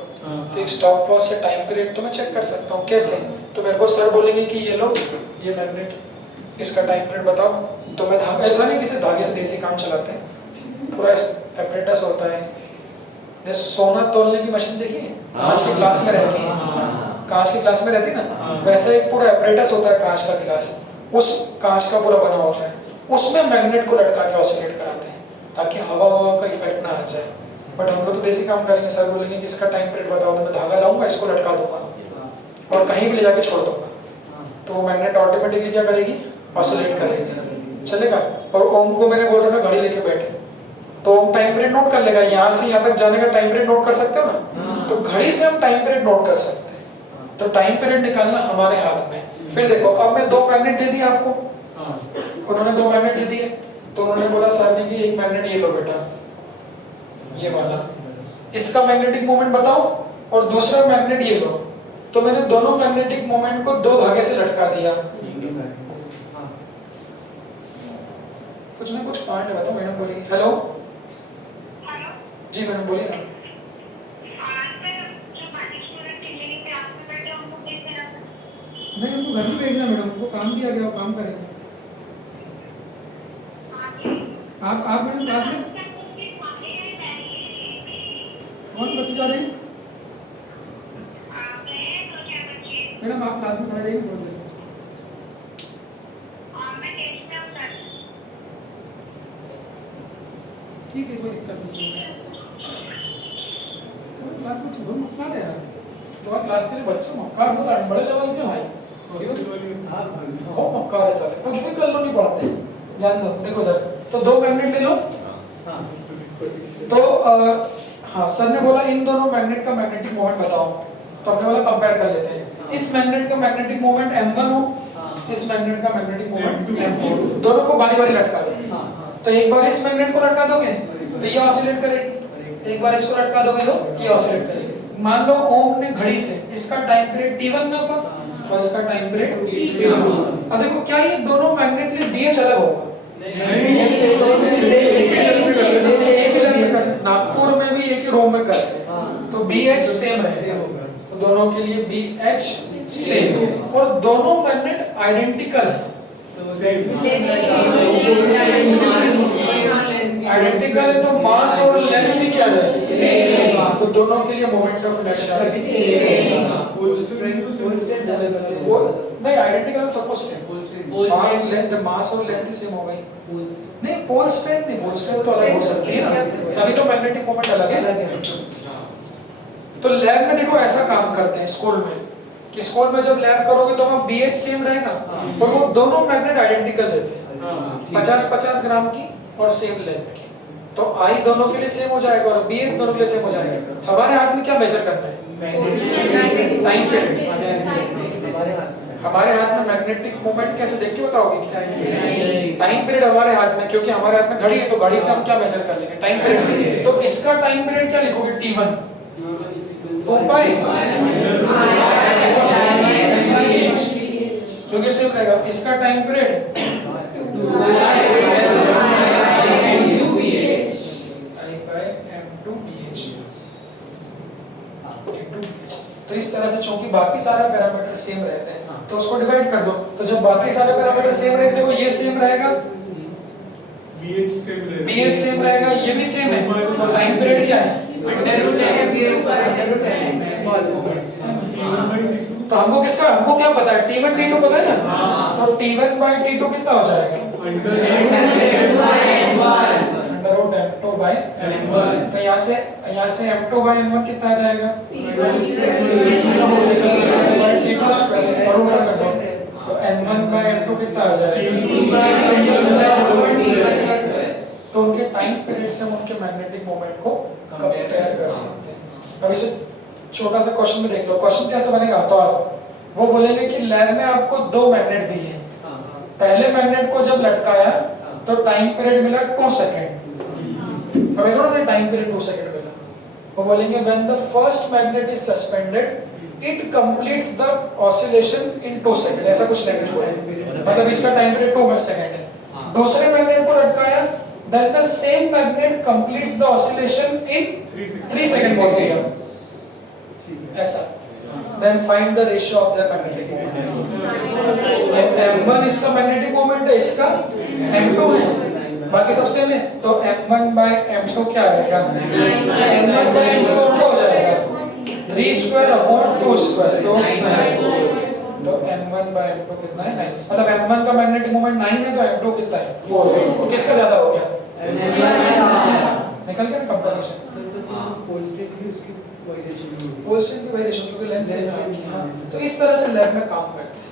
तो एक स्टॉप वॉच से टाइम पीरियड तो मैं चेक कर सकता हूँ। कैसे, तो मेरे को सर बोलेंगे कि ये लो ये मैग्नेट, इसका टाइम पीरियड बताओ, तो मैं धागा, ऐसा नहीं किसी धागे से देसी काम चलाते हैं, पूरा एपरेटस होता है। ने सोना तोलने की मशीन देखी है, कांच के ग्लास में रहती है, कांच के ग्लास में रहती है ना, वैसे एक पूरा एपरेटस होता है कांच का गिलास, उस कांच का पूरा बना होता है, उसमें मैग्नेट को लटका के ऑसिलेट कराते हैं ताकि हवा का इफेक्ट ना आ जाए। बट हम लोग तो देसी काम करेंगे, सर बोलेंगे कि इसका टाइम पीरियड बताओ, तो मैं धागा लाऊंगा, इसको लटका दूंगा और कहीं भी ले जाके छोड़ दूंगा, तो मैग्नेट ऑटोमेटिकली क्या करेगी, ऑसिलेट करेगी, चलेगा। और ओम को मैंने बोला था घड़ी लेके बैठे, तो ओम टाइम पीरियड नोट कर लेगा, यहाँ से यहाँ तक जाने का टाइम पीरियड नोट कर सकते हो ना, तो घड़ी से हम टाइम पीरियड नोट कर सकते हैं। तो टाइम पीरियड निकालना हमारे हाथ में। फिर देखो, अब मैं दो मैग्नेट दे दिए आपको, उन्होंने दो मैग्नेट दे दिए, तो उन्होंने बोला सर ने कि एक मैग्नेट ये लो बेटा, ये वाला, इसका मैग्नेटिक मोमेंट बताओ, और दूसरा मैग्नेट ये लो। तो मैंने दोनों मैग्नेटिक मोमेंट को दो धागे से लटका दिया। कुछ ना कुछ पॉइंट बताओ, मैडम बोलिए। हेलो जी मैडम बोलिए ना। नहीं उनको घर में भेजना मैडम, उनको काम दिया गया, वो काम करेंगे। आप मैडम क्लास में कौन बच्चे जा रहे हैं मैडम, आप क्लास में खड़े रहिए थोड़ी देर। ठीक है, कोई दिक्कत नहीं है। तो क्लास में चुभन मक्कार है यार, तुम्हारे क्लास के लिए बच्चा मक्कार होता है, बड़े लेवल में भाई बहुत मक्कार है सारे, कुछ भी कर लो नहीं पढ़ते, जान दो। देखो इधर तो दो मैग्नेट ले लो। तो हाँ, सर ने बोला इन दोनों मैग्नेट का मैग्नेटिक मोमेंट बताओ, तो हमने बोला कंपेयर कर लेते हैं। इस मैग्नेट का मैग्नेटिक मोमेंट m1 हो, इस मैग्नेट का मैग्नेटिक मोमेंट m2, दोनों को बारी बारी लटका दो। तो एक बार इस मैग्नेट को लटका दोगे तो ये ऑसिलेट करेगी, एक बार इसको लटका दोगे तो ये ऑसिलेट करेगी। मान लो ओम ने घड़ी से इसका टाइम पीरियड t1 में होगा और इसका टाइम पीरियड t2। अब देखो क्या ये दोनों मैग्नेट लिए BH अलग होगा? नागपुर में भी एक ही रूम में करते हैं तो BH सेम है, तो दोनों के लिए BH सेम, और दोनों मैग्नेट आइडेंटिकल है। आइडेंटिकल है तो मास और लेंथ भी क्या है? सेम, तो दोनों के लिए मोमेंट ऑफ इनर्शिया नहीं, आइडेंटिकल सब कुछ सेम, मास और लेंथ सेम हो गई। नहीं, पोल स्ट्रेंथ नहीं, पोल स्ट्रेंथ तो अलग हो सकती है ना, तभी तो मैग्नेटिक मोमेंट अलग है। तो लैब में देखो ऐसा काम करते हैं स्कूल में, कि स्कूल में जब लैब करोगे तो वहाँ BH सेम रहेगा और वो दोनों मैग्नेट आइडेंटिकल देते हैं, 50-50 ग्राम की और सेम लेंथ की, तो I दोनों के लिए सेम हो जाएगा और BH दोनों के लिए सेम हो जाएगा। हमारे हाथ में क्या मेजर करना है? Time period. हमारे हाथ में मैग्नेटिक मोमेंट कैसे देख के बताओगे क्या है? टाइम पीरियड हमारे हाथ में, क्योंकि हमारे हाथ में घड़ी है तो घड़ी से हम क्या मेजर कर लेंगे? Time period. तो इसका टाइम पीरियड क्या लिखोगे? t1 क्योंकि सेम रहेगा। इसका टाइम पीरियड तो इस तरह से, चूंकि बाकी सारे पैरामीटर सेम रहते हैं तो उसको डिवाइड कर दो, तो जब बाकी सारे पैरामीटर सेम रहेंगे तो ये सेम रहेगा, BH सेम रहेगा, ये भी सेम है, तो टाइम पीरियड क्या है? तो हमको क्या पता है? T1 T2 पता है ना, तो T1 by T2 कितना हो जाएगा? √m2 by m1। तो यहाँ से m2 by m1 कितना आ जाएगा? तो m1 by m2 कितना आ जाएगा? तो उनके टाइम पीरियड से उनके मैग्नेटिक मोमेंट को कंपेयर कर सकते हैं। अब इसे छोटा सा क्वेश्चन में देख लो, क्वेश्चन कैसे बनेगा? तो वो बोलेंगे कि लैब में आपको दो मैग्नेट दिए हैं, पहले मैग्नेट को जब लटकाया तो टाइम पीरियड मिला 2 सेकंड, अब ऐसा ना टाइम पीरियड 2 सेकंड मिला, वो बोलेंगे when the first magnet is suspended it completes the oscillation in 2 second, ऐसा कुछ लैंग्वेज बोलेंगे, मतलब इसका टाइम पीरियड 2 सेकंड है। दूसरे मैग्नेट को लटकाया then the same magnet completes the oscillation in 3 seconds बोल दिया ऐसा। then find the ratio of their magnetic moment। m1 इसका मैग्नेटिक मोमेंट है, इसका m2 है, बाकी सब सेम है, तो m1 by m2 क्या आएगा? m1 by m2 हो जाएगा 3 square upon 2 square, तो m1 by m2 कितना है? 9। मतलब m1 का मैग्नेटिक मोमेंट 9 है तो m2 कितना है? 4 है। तो किसका ज्यादा हो गया? निकल गया कंपैरिजन। पोल स्ट्रेंथ की वेरिएशन क्योंकि लेंथ सेम है। हां, तो इस तरह से लैब में काम करते हैं।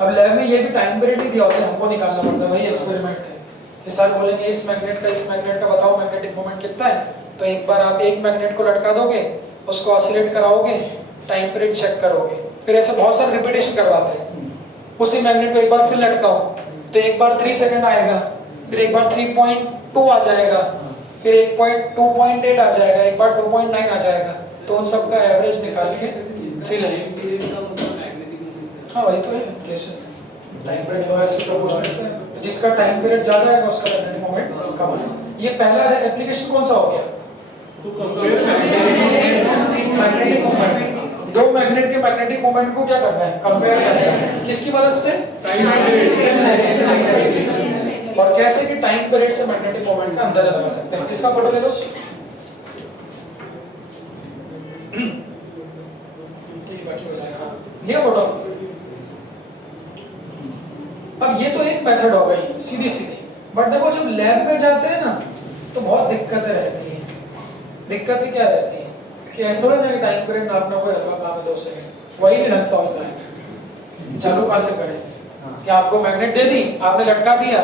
अब लैब में ये भी टाइम पीरियड ही दिया होता है, हमको निकालना पड़ता है, वही एक्सपेरिमेंट है कि सर बोलेंगे इस मैग्नेट का बताओ मैग्नेटिक मोमेंट कितना है, तो एक बार आप एक मैग्नेट को लटका दोगे, उसको ऑसिलेट कराओगे, टाइम पीरियड चेक करोगे, फिर ऐसे बहुत सारे रिपीटेशन करवाते हैं। उसी मैग्नेट को एक बार फिर लटकाओ तो एक बार 3 सेकंड आएगा, फिर एक बार 3.2 आ जाएगा, फिर एक 2.8 आ जाएगा, एक बार 2.9 आ जाएगा, तो उन सब का एवरेज निकाल के 3 लगेगा। हाँ वही तो है relation, time period inversely proportional है, तो जिसका टाइम पीरियड ज्यादा है उसका मैग्नेटिक मोमेंट कम है। ये पहला एप्लीकेशन कौन सा हो गया? टू कंपेयर मैग्नेटिक मोमेंट, दो मैग्नेट के मैग्नेटिक मोमेंट को क्या करना है? कंपेयर करना है, किसकी मदद से? Time period. और कैसे कि टाइम पीरियड से मैग्नेटिक मोमेंट का अंदाजा लगा सकते हैं। इसका फोटो ले लो, ये फोटो। अब ये तो एक मेथड हो गई सीधी, बट देखो जब लैब में जाते हैं ना तो बहुत दिक्कतें रहती हैं। दिक्कतें क्या रहती हैं कि ऐसा थोड़ा ना टाइम पीरियड नापना कोई हल्का काम है 2 सेकंड, वही नहीं ढंग से होता है। चालू कहाँ से करें कि आपको मैग्नेट दे दी, आपने लटका दिया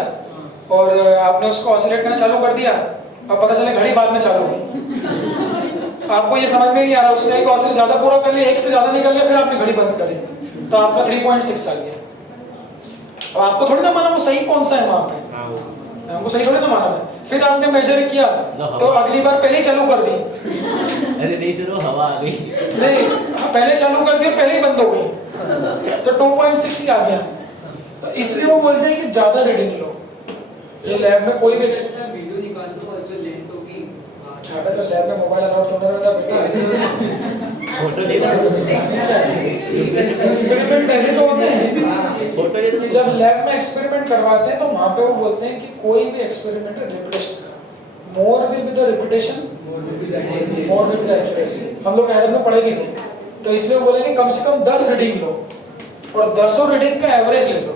और आपने उसको ऑसिलेट करना चालू कर दिया और पता चले घड़ी बाद में चालू हुई। आपको ये समझ में नहीं आ रहा, उसने एक ऑसिलेट ज्यादा पूरा कर लिया, एक से ज्यादा निकल गया, फिर आपने घड़ी बंद करी तो आपका 3.6 आ गया। और आपको थोड़ी ना मालूम वो सही कौन सा है वहां पे, हमको सही थोड़ी ना मालूम है। फिर आपने मेजर किया तो अगली बार पहले ही चालू कर दी। अरे नहीं सर, वो हवा आ गई। नहीं, पहले चालू कर दी और पहले ही बंद हो गई तो 2.6 ही आ गया। तो इसलिए वो बोलते हैं कि ज्यादा रीडिंग लो। ये लैब में कोई भी वीडियो निकाल दो और जो लेंथ होगी तो लैब में मोबाइल अलाउड तो नहीं रहता बेटा। फोटो ले लो, एक्सपेरिमेंट ऐसे तो होते हैं फोटो ले लो। कि जब लैब में एक्सपेरिमेंट करवाते हैं तो वहां पे वो बोलते हैं कि कोई भी एक्सपेरिमेंट रिपीटेशन का more will be the repetition more will be the accuracy. हम लोग एरर में पढ़े भी थे, तो इसलिए वो बोलेंगे कम से कम 10 रीडिंग लो और 10 रीडिंग का एवरेज ले लो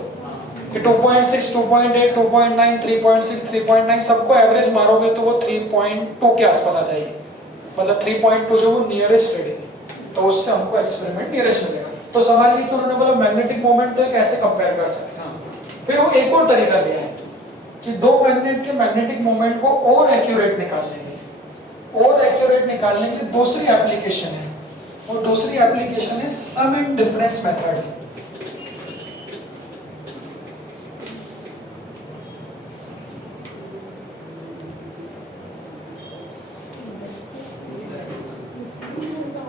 कि 2.6, 2.8, 2.9, 3.6, 3.9 सबको एवरेज मारोगे तो वो 3.2 के आसपास आ जाएगी। मतलब 3.2 जो वो नियरेस्ट रीडिंग है, तो उससे हमको एक्सपेरिमेंट नियरेस्ट मिलेगा। तो सवाल ये तो उन्होंने बोला मैग्नेटिक मोमेंट तो कैसे कंपेयर कर सकते हैं। फिर वो एक और तरीका लिया है कि दो मैग्नेट के मैग्नेटिक मोमेंट को और एक्यूरेट निकालने के, और एक्यूरेट निकालने के लिए दूसरी एप्लीकेशन है, और दूसरी एप्लीकेशन है सम एंड डिफरेंस मेथड।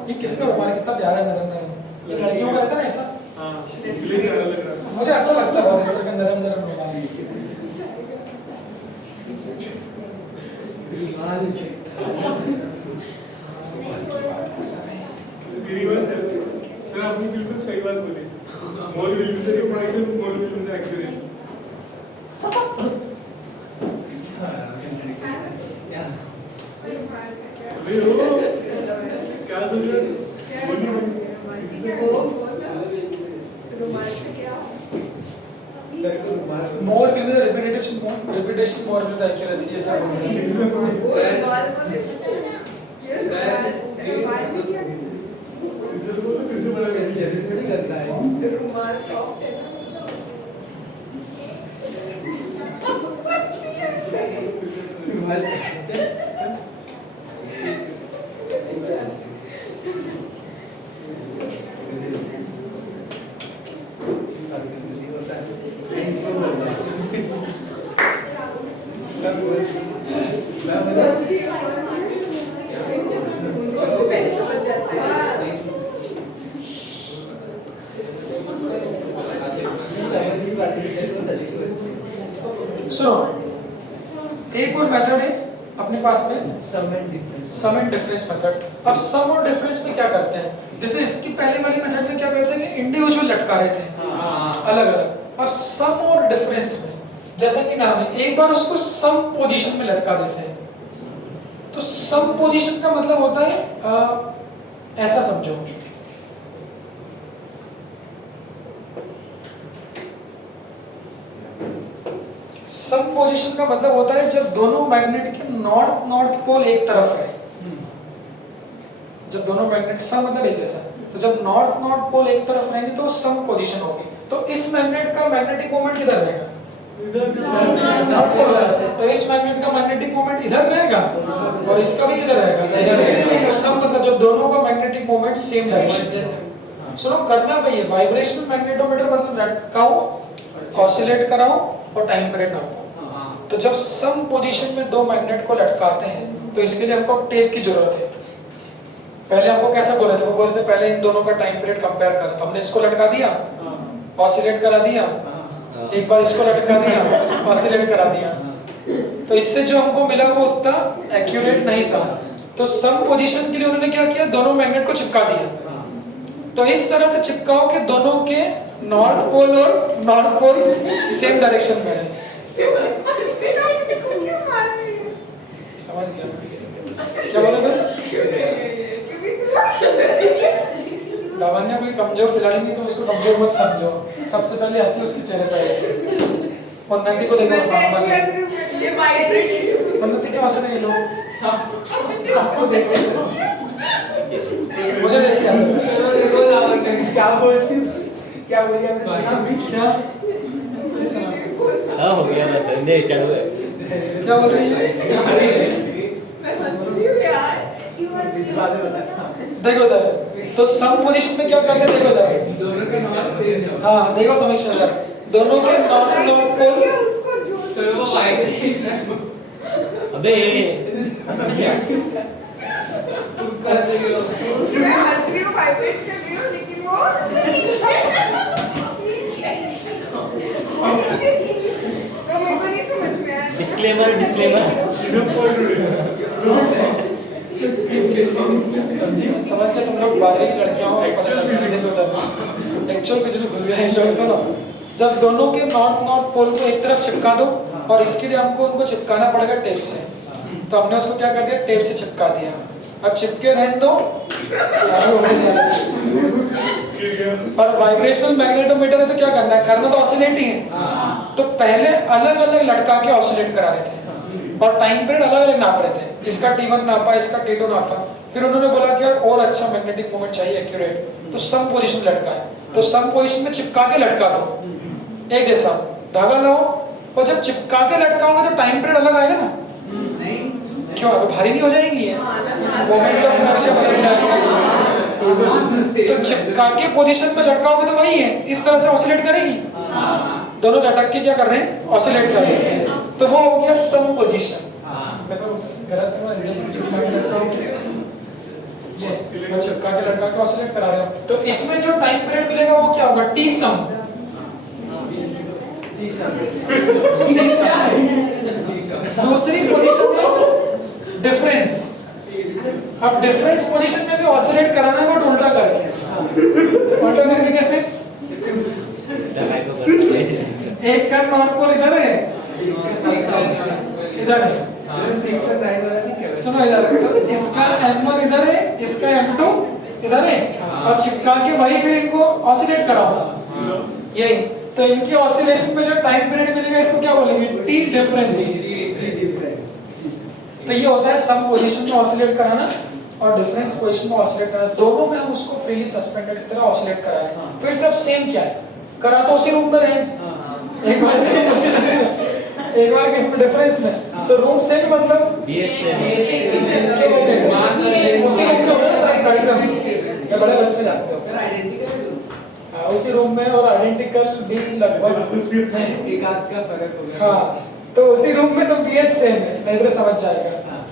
ये किसका रुमाल कितना प्यारा है, नरम नरम, ये लड़कियों का रहता है ना ऐसा। हाँ, इसलिए प्यारा लग रहा है। मुझे अच्छा लगता है बहुत इस तरह का नरम नरम रुमाल। मेरी बात सर, आपने बिल्कुल सही बात बोली। More will be the repetition, more will be the accuracy. क्या सोच रहे हो? More will be the repetition more will be the accuracy, ये सब बोल रहे हैं। सुनो, एक और मेथड है अपने पास में सम एंड डिफरेंस मेथड। अब सम और डिफरेंस में क्या करते हैं, जैसे इसकी पहले वाली मेथड में क्या करते हैं कि इंडिविजुअल लटका रहे थे अलग अलग, और सम और डिफरेंस में जैसा कि नाम है एक बार उसको सम पोजीशन में लटका देते हैं। तो सम पोजीशन का मतलब होता है ऐसा समझो, सम पोजीशन का मतलब होता है जब दोनों मैग्नेट के नॉर्थ पोल एक तरफ रहे। जब दोनों मैग्नेट सम मतलब एक जैसा, तो जब नॉर्थ पोल एक तरफ रहेंगे तो सम पोजीशन होगी। तो इस मैग्नेट का मैग्नेटिक मोमेंट किधर रहेगा, नॉर्थ पोल है, तो इस मैग्नेट का मैग्नेटिक मोमेंट इधर रहेगा और इसका भी किधर रहेगा, इधर रहेगा। तो सम मतलब जब दोनों का मैग्नेटिक मोमेंट सेम डायरेक्शन। सुनो, करना भाई है वाइब्रेशनल मैग्नेटोमीटर मतलब लटकाओ, ऑसिलेट कराओ और टाइम पीरियड नापो। तो जब सम पोजीशन में दो मैग्नेट को लटकाते हैं तो इसके लिए हमको टेप की जरूरत है। पहले हमको कैसे बोले थे, वो बोले थे पहले इन दोनों का टाइम पीरियड कंपेयर कर, तो हमने इसको लटका दिया, ऑसिलेट करा दिया, एक बार इसको लटका दिया, ऑसिलेट करा दिया। तो इससे जो हमको मिला वो उतना एक्यूरेट नहीं था। तो सम पोजीशन के लिए उन्होंने क्या किया, दोनों मैग्नेट को चिपका दिया। तो इस तरह से चिपकाओ कि दोनों के नॉर्थ पोल और नॉर्थ पोल सेम डायरेक्शन में है। समझ गया क्या बोला था? लावण्या कोई कमजोर खिलाड़ी नहीं, तो उसको कमजोर मत समझो। सबसे पहले हंसी उसके चेहरे पर है। और नंदी को देखो, उन्नति के हंस रहे हैं ये लोग? आपको देख के मुझे देख के हंस रहे हैं। क्या बोलती क्या बोली आपने सुना भी? क्या नहीं सुना? हाँ हो गया बस नहीं चालू है क्या बोल रही है? मैं हंस रही हूँ यार, क्यों हंस रही हो? देखो इधर, तो सम पोजीशन में क्या करते हैं? देखो इधर, दोनों के नॉन सेम हाँ देखो समीक्षा इधर, दोनों के नॉन नॉर्थ पोल उसको जो तो वो वाइब्रेशन अबे मैं हंस रही हूँ, वाइब्रेट कर रही हूँ, लेकिन वो नीचे तो मेरे को नहीं समझ में आया। डिस्क्लेमर समझ के तुम लोग 12वीं की लड़कियां हो, पता चल रहा है एक्चुअल कुछ नहीं घुस गया इन लोग। सुनो, जब दोनों के नॉर्थ पोल को एक तरफ चिपका दो, और इसके लिए हमको उनको चिपकाना पड़ेगा टेप से, तो हमने उसको क्या कर दिया, टेप से चिपका दिया। अब चिपके रहने दो, और वाइब्रेशनल मैग्नेटोमीटर है तो क्या करना है, करना तो ऑसिलेट ही है। तो पहले अलग अलग लटका के ऑसिलेट करा रहे थे और टाइम पीरियड अलग अलग नाप रहे थे, इसका T1 नापा, इसका T2 नापा, फिर उन्होंने बोला कि यार और अच्छा मैग्नेटिक मोमेंट चाहिए एक्यूरेट, तो सम पोजीशन लटका है, तो सम पोजीशन में चिपका के लटका दो, एक जैसा धागा लाओ, और जब चिपका के लटकाओगे तो टाइम पीरियड अलग आएगा ना? नहीं क्यों, अब भारी नहीं हो जाएगी ये? मोमेंट ऑफ इनर्शिया बदल जाएगा। तो चिपका के पोजीशन में लटकाओगे तो वही है, इस तरह से ऑसिलेट करेगी। दोनों लटक के क्या कर रहे हैं, ऑसिलेट कर रहे हैं, तो वो हो गया सम पोजीशन। मैं तो गलत है, चिपका के लटकाऊं, यस मैं चिपका के लटका के ऑसिलेट करा रहा हूं। तो इसमें जो टाइम पीरियड मिलेगा वो क्या होगा, टी सम। दूसरी पोजीशन में डिफरेंस। अब डिफरेंस पोजीशन में भी ऑसिलेट कराना है, बट उल्टा करके। उल्टा करके कैसे? एक का नॉर्थ पोल इधर है, इधर है, 6 और 9 वाला नहीं कर। सुनो इधर, तो इसका M1 इधर है, इसका M2 इधर है, और चिपका के वही फिर इनको ऑसिलेट कराओ, यही। तो इनकी ऑसिलेशन में जो टाइम पीरियड मिलेगा इसको क्या बोलेंगे, टी डिफरेंस। तो ये होता है सम पोजीशन में ऑसिलेट कराना और डिफरेंस पोजीशन में ऑसिलेट कराना, दोनों में हम उसको फ्रीली सस्पेंडेड की तरह ऑसिलेट कराएं। फिर सब सेम क्या है, करा तो उसी रूम में रहे, एक बार किस में डिफरेंस में, तो रूम सेम मतलब उसी रूम में होगा ना सारे कार्यक्रम, या बड़े बच्चे जाते हो फिर आइडेंटिकल उसी रूम में, और आइडेंटिकल भी लगभग नहीं, एक आध का फर्क हो गया। हाँ तो उसी रूम में तो BH सेम है, नहीं तो समझ जाएगा,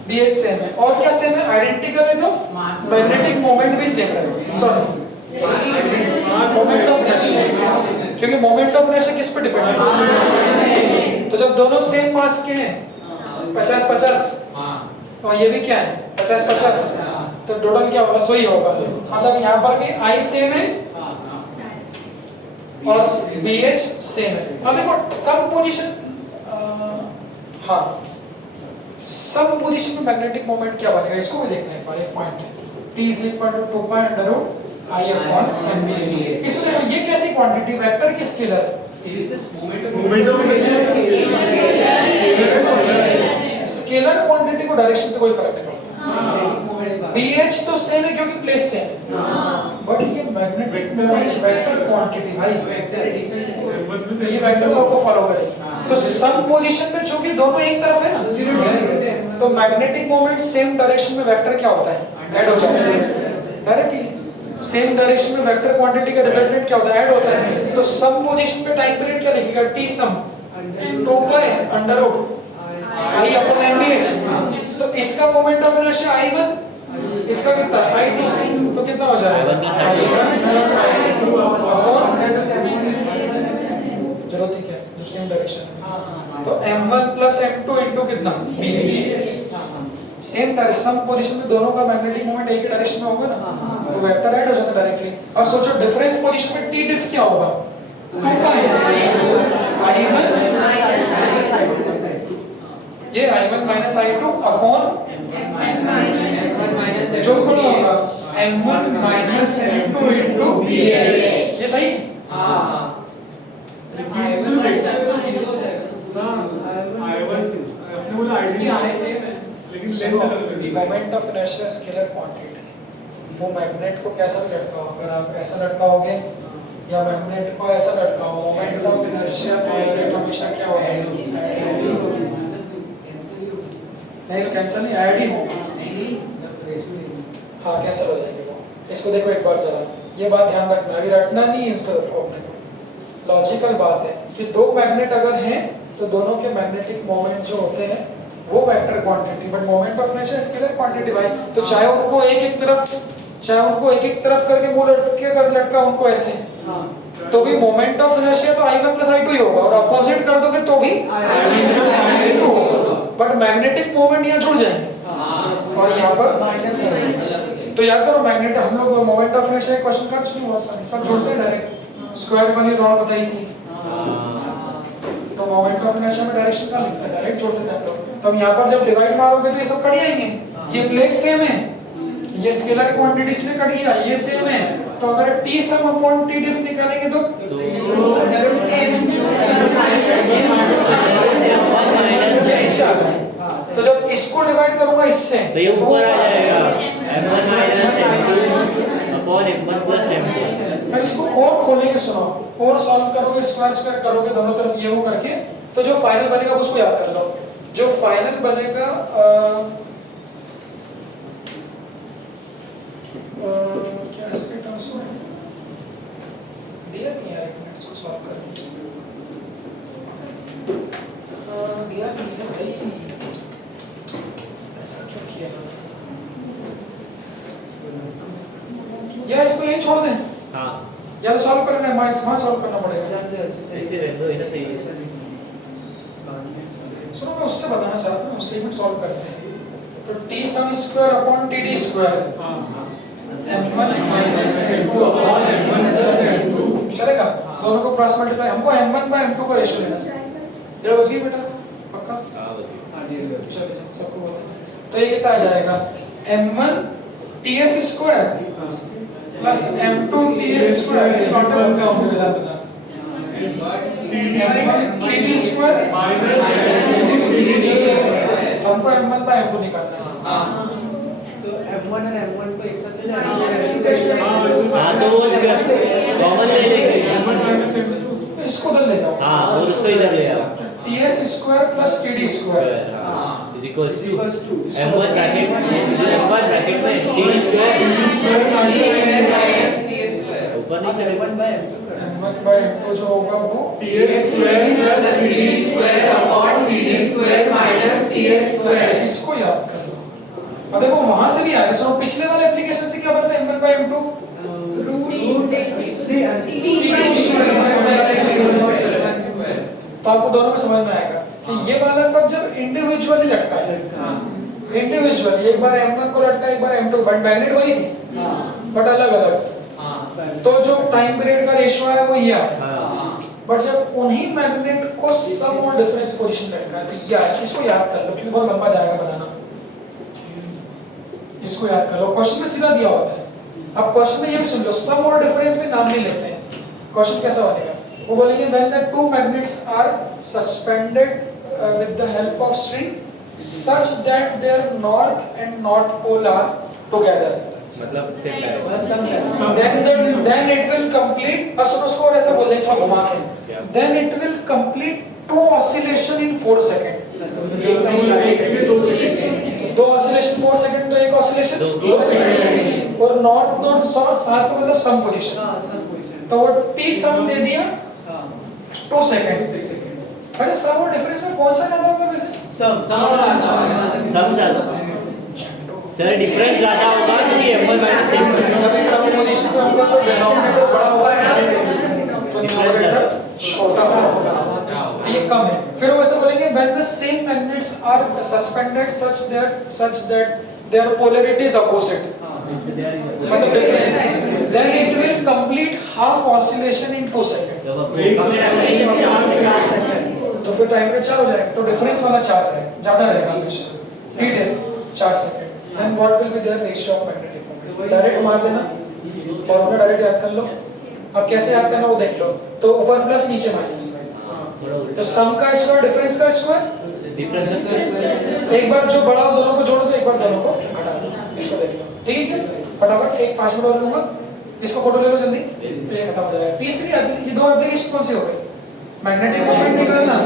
BH सेम है। और क्या सेम है, आइडेंटिकल है तो मैग्नेटिक मोमेंट भी सेम रहेगा, सॉरी मोमेंट ऑफ इनर्शिया, क्योंकि मोमेंट ऑफ इनर्शिया किस पे डिपेंड है, तो जब दोनों सेम मास के हैं 50-50, और ये भी क्या है 50-50, तो टोटल क्या होगा, 100 ही होगा। मतलब यहाँ पर भी I सेम है और BH सेम है। अब देखो सब पोजीशन, हाँ सब पोजीशन में मैग्नेटिक मोमेंट क्या बनेगा, इसको भी देखना है। एक पॉइंट है T = 2π√I/mBh। इसमें ये कैसी क्वांटिटी, वेक्टर की scalar? Moment of inertia scalar quantity को डायरेक्शन से कोई फर्क नहीं पड़ता। BH तो सेम है क्योंकि प्लेस सेम है, बट ये मैग्नेटिक मोमेंट वेक्टर क्वांटिटी भाई, वेक्टर एडिशन ये वेक्टर लॉ को फॉलो करेगी। तो सम पोजीशन में चूंकि दोनों एक तरफ है ना, तो मैग्नेटिक मोमेंट सेम डायरेक्शन में वेक्टर क्या होता है, ऐड हो जाता है डायरेक्टली। सेम डायरेक्शन में वेक्टर क्वांटिटी का रिजल्टेंट क्या होता है, ऐड होता है। तो सम पोजीशन पे टाइम पीरियड क्या लिखेगा, T सम 2π√I/mBh। तो इसका मोमेंट ऑफ इनर्शिया I1, इसका कितना है I2, तो कितना हो जाएगा जरूरत ही क्या, जब सेम डायरेक्शन है तो M1 + M2 * कितना BH। सेम डायरेक्शन, सम पोजीशन में दोनों का मैग्नेटिक मोमेंट एक ही डायरेक्शन में होगा ना, तो वेक्टर ऐड हो जाता है डायरेक्टली। और सोचो डिफरेंस पोजीशन में T डिफ क्या होगा, 2π I1, ये I1 - I2 अपॉन जो कोण होगा M1 - M2 * BH। ये सही, I1 अपने बोला आइडिया लेकिन लेंथ अलग अलग है। Moment of inertia scalar quantity, वो मैग्नेट को कैसा भी लटकाओ, अगर आप ऐसा लटकाओगे या मैग्नेट को ऐसा लटकाओ, मोमेंट ऑफ इनर्शिया मैग्नेट हमेशा क्या होगा, नहीं तो कैंसिल नहीं, ऐड ही होगा। हाँ कैंसिल हो जाएगी वो। इसको देखो एक बार जरा, ये बात ध्यान रखना, अभी रटना नहीं है इसको, अपने को लॉजिकल बात है कि दो मैग्नेट अगर हैं तो दोनों के मैग्नेटिक मोमेंट जो होते हैं वो vector quantity, but moment of inertia scalar quantity भाई। तो चाहे उनको एक एक तरफ करके मुंह लटके कर लटका उनको ऐसे, तो भी मोमेंट ऑफ इनर्शिया तो I1 + I2 ही होगा, और अपोजिट कर दोगे तो भी I2 होगा, बट मैग्नेटिक मोमेंट यहाँ जुड़ जाएंगे और यहाँ पर तो याद करो मैग्नेट, हम लोग मोमेंट ऑफ इनर्शिया क्वेश्चन कर चुके हैं बहुत सारे, सब जुड़ते हैं डायरेक्ट, स्क्वायर वाली रॉड बताई थी, तो मोमेंट ऑफ इनर्शिया में डायरेक्शन का लिखते हैं, डायरेक्ट जोड़ते हैं हम लोग। तो अब यहाँ पर जब डिवाइड मारोगे तो ये सब कट जाएंगे, ये प्लेस सेम है, ये स्केलर क्वांटिटी इसलिए कट गया, ये सेम है, तो अगर t सम अपॉन t डिफ निकालेंगे तो तो जब इसको डिवाइड करूंगा इससे तो ये ऊपर आ जाएगा m1 - m2 / m1 + m2। मैं इसको और खोलेंगे, सुनो, और सॉल्व करोगे, स्क्वायर करोगे दोनों तरफ ये वो करके, तो जो फाइनल बनेगा उसको याद कर लो। जो फाइनल बनेगा क्या इसके टर्म्स में दिया नहीं यार, एक मिनट इसको सॉल्व कर दिया नहीं है भाई, ऐसा क्यों किया या इसको यही छोड़ दें, हां या तो सॉल्व करना है, वहां सॉल्व करना पड़ेगा। ऐसे रहने दो, इधर सही है। सुनो मैं उससे बताना चाहता हूँ, उससे ही सॉल्व करते हैं। तो t sum square upon td square m1 - m2 upon m1 + m2 चलेगा, दोनों को क्रॉस मल्टीप्लाई, हमको m1/m2 का रेशियो लेना है। ये बच गई बेटा, पक्का? हां बस चलो सबको बोलो, तो ये कितना आ जाएगा, m1 ts square plus m2 ts square, total का हो गया बता td स्क्वायर हमको m1/m2 निकालना है। तो m1 और m1 को एक साथ ले हां तो वो कॉमन ले लेंगे, इसको उधर ले जाओ, हां और उसको इधर ले आओ, ts square plus td square equals to m1 bracket में td स्क्वायर ऊपर नहीं चलेगा, m1/m2 जो होगा वो ts square plus td square upon td square minus ts square. इसको याद कर लो। अब देखो वहां से भी आया, सो पिछले वाले एप्लीकेशन से क्या बनता है, m1/m2 तो आपको दोनों में समझ में आएगा कि ये वाला कब जब इंडिविजुअली लटका है, इंडिविजुअली एक बार m1 को लटका, एक बार m2, बट मैग्नेट वही थी बट अलग अलग, तो जो टाइम पीरियड का रेशियो है वो ये आया। बट जब उन्हीं मैग्नेट को सम और डिफरेंस पोजीशन लटका है तो ये आया। इसको याद कर लो क्योंकि बहुत लंबा जाएगा बनाना, इसको याद कर लो, क्वेश्चन में सीधा दिया होता है। अब क्वेश्चन में ये भी सुन लो, सम और डिफरेंस में नाम नहीं लेते हैं। क्वेश्चन कैसा बनेगा, वो बोलेंगे when the two magnets are suspended with the help of string such that their north and north pole are together, मतलब सेम है, then it will complete, बस उसको और ऐसा बोलेंगे थोड़ा घुमा के, then it will complete two oscillation in 4 seconds, दो ऑसिलेशन 4 सेकंड, तो एक ऑसिलेशन 2 सेकंड, और नॉर्थ नॉर्थ साथ में मतलब सम पोजीशन, तो वो t सम दे दिया 2 सेकंड। अच्छा सम और डिफरेंस में कौन सा ज्यादा होगा वैसे, सम ज्यादा सर, डिफरेंस ज्यादा होगा क्योंकि m1 - m2 जब सम पोजीशन पे होगा तो डिनोमिनेटर बड़ा होगा तो न्यूमरेटर छोटा होगा, ये कम है। फिर वो ऐसे बोलेंगे when the same magnets are suspended such that their polarity is opposite, मतलब difference, then it will complete half oscillation in 2 seconds, तो फिर टाइम पे 4 हो जाएगा, तो डिफरेंस वाला 4 है, ज्यादा रहेगा हमेशा, रीड है 4 second, then what will be their ratio of magnetic moment, direct मार देना, फॉर्मूला डायरेक्ट याद कर लो। अब कैसे याद करना वो देख लो, तो ऊपर प्लस नीचे माइनस, तो सम का स्क्वायर डिफरेंस का स्क्वायर, डिफरेंस एक बार जो बड़ा हो दोनों को जोड़ दो, एक बार दोनों को घटा दो। इसको देख लो, ठीक है? फटाफट एक 5 मिनट और लूंगा, इसको फोटो ले लो जल्दी, तो ये खत्म हो जाएगा। तीसरी ये दो एप्लीकेशन कौन सी हो गई? मैग्नेटिक मोमेंट निकालना,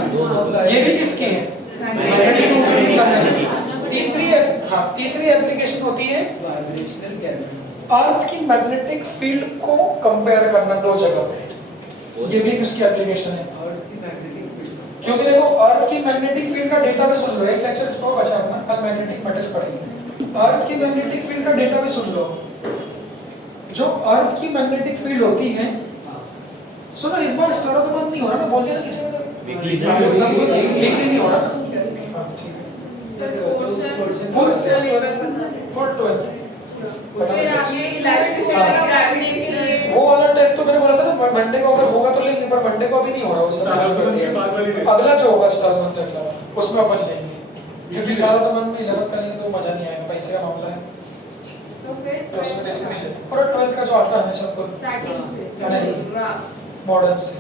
ये भी किसकी है? मैग्नेटिक मोमेंट निकालना। तीसरी एप्लीकेशन होती है अर्थ की मैग्नेटिक फील्ड को कंपेयर करना दो जगह पे। ये भी उसकी एप्लीकेशन है। क्योंकि देखो अर्थ की मैग्नेटिक फील्ड का डेटा भी सुन लो, एक लेक्चर इसको बचा अपना, कल मैग्नेटिक मेटल पढ़ेंगे। अर्थ की मैग्नेटिक फील्ड का डेटा भी सुन लो। जो अर्थ की मैग्नेटिक फील्ड होती है, सुनो इस बार स्टारो तो बंद नहीं हो रहा ना, बोल दिया ना किसी ने, नहीं हो रहा। हां ठीक है, फुल 12 ये इलास्टिसिटी और ग्रेविटेशन, वो वाला टेस्ट तो मैंने बोला था ना, मंडे को अगर होगा तो लेंगे, पर मंडे को अभी नहीं हो रहा। उस अगला जो होगा स्टारो मंथ अगला उसमें अपन लेंगे, क्योंकि स्टारो मंथ में 11 का नहीं तो मजा नहीं आएगा, पैसे का मामला है। तो फिर तो उसमें रिस्क नहीं लेते। पूरा 12 का जो आता है हमेशा फुल स्टार्टिंग से नहीं मॉडर्न से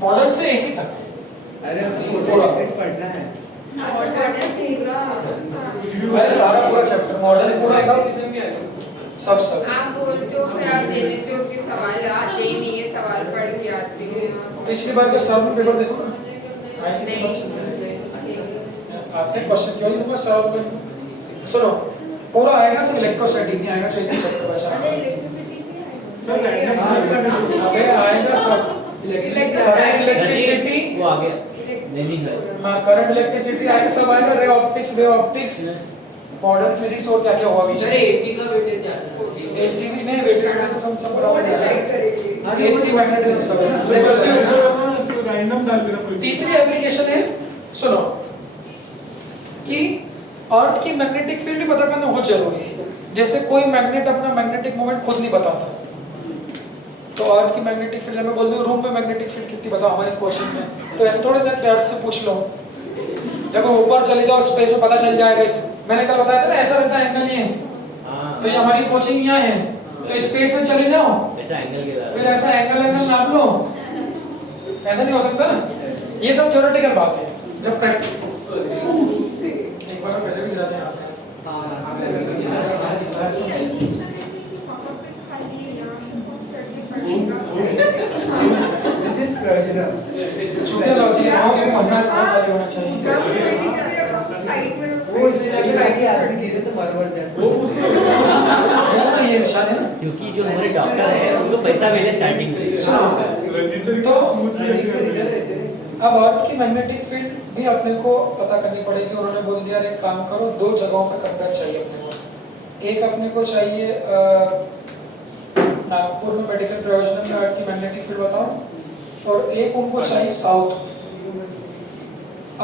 मॉडर्न से एसी तक। अरे पूरा पढ़ना है। मैं सारा पूरा चैप्टर मॉडर्न पूरा सब आप बोलते हो फिर आप दे देते हो, उसके सवाल आते ही नहीं है, सवाल पढ़ के आते हो। पिछली बार का स्टार में पेपर देखो ना, आपने क्वेश्चन क्यों नहीं तुम्हारा स्टार में? सुनो पूरा आएगा, सब इलेक्ट्रोस्टैटिक नहीं आएगा, तो एक चैप्टर बचा। अबे आएगा सब इलेक्ट्रिसिटी, वो आ गया नहीं है। हाँ करंट इलेक्ट्रिसिटी आएगा, सब आएगा। Ray optics, wave optics, modern physics और क्या क्या हुआ बीच में। एसी का वेटेज क्या है? एसी भी नहीं, वेटेज से सब बराबर है। एसी मैग्नेटिज्म सब है ना। रैंडम डाल देना कोई। तीसरी एप्लीकेशन है, सुनो, कि अर्थ की मैग्नेटिक फील्ड भी पता करना बहुत जरूरी है। जैसे कोई मैग्नेट अपना मैग्नेटिक मोमेंट खुद नहीं बताता, तो अर्थ की मैग्नेटिक फील्ड में बोल दो रूम में मैग्नेटिक फील्ड कितनी बताओ हमारे क्वेश्चन में, तो ऐसे थोड़ी ना कि अर्थ से पूछ लो। जब ऊपर चले जाओ स्पेस में पता चल जाएगा। मैंने कल बताया था ना, ऐसा रहता है एंगल ये, तो ये हमारी कोचिंग यहाँ है, तो स्पेस में चले जाओ, ऐसा एंगल के फिर ऐसा एंगल नाप लो, ऐसा नहीं हो सकता ना। ये सब थ्योरेटिकल बात है। जब एक बार पहले भी जाते हैं आपका This is Prajna. छुट्टियां लो जी, हाउस में पढ़ना खाली होना चाहिए। वो इसलिए आगे आदमी गिरे तो मर जाए। वो उसका वो ना ये निशान है ना। क्योंकि जो हमारे डॉक्टर है उनको पैसा मिले स्टार्टिंग में। रंजीत सर तो स्मूथली अब अर्थ की मैग्नेटिक फील्ड भी अपने को पता करनी पड़ेगी। उन्होंने बोल दिया एक काम करो, दो जगहों पे कंपेयर चाहिए अपने को। एक अपने को चाहिए नागपुर में मेडिकल प्रयोजन में अर्थ की मैग्नेटिक फील्ड बताओ, और एक उनको चाहिए साउथ।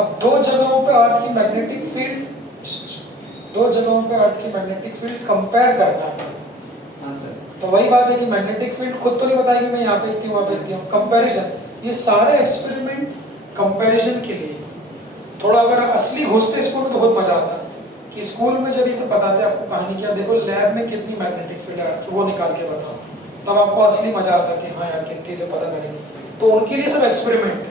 अब दो जगहों पे अर्थ की मैग्नेटिक फील्ड कंपेयर करना है। तो वही बात है कि मैग्नेटिक फील्ड खुद तो नहीं बताएगी मैं यहाँ पे इतनी हूँ, वहाँ पे इतनी हूँ। कंपैरिजन, ये सारे एक्सपेरिमेंट कंपैरिजन के लिए। थोड़ा अगर असली घुसते स्कूल में तो बहुत मजा आता है कि स्कूल में जब ये सब बताते हैं आपको कहानी क्या, देखो लैब में कितनी मैग्नेटिक फील्ड है वो निकाल के बताओ, तब आपको असली मजा आता है कि हाँ यार कितनी से पता करेंगे। तो उनके लिए सब एक्सपेरिमेंट है।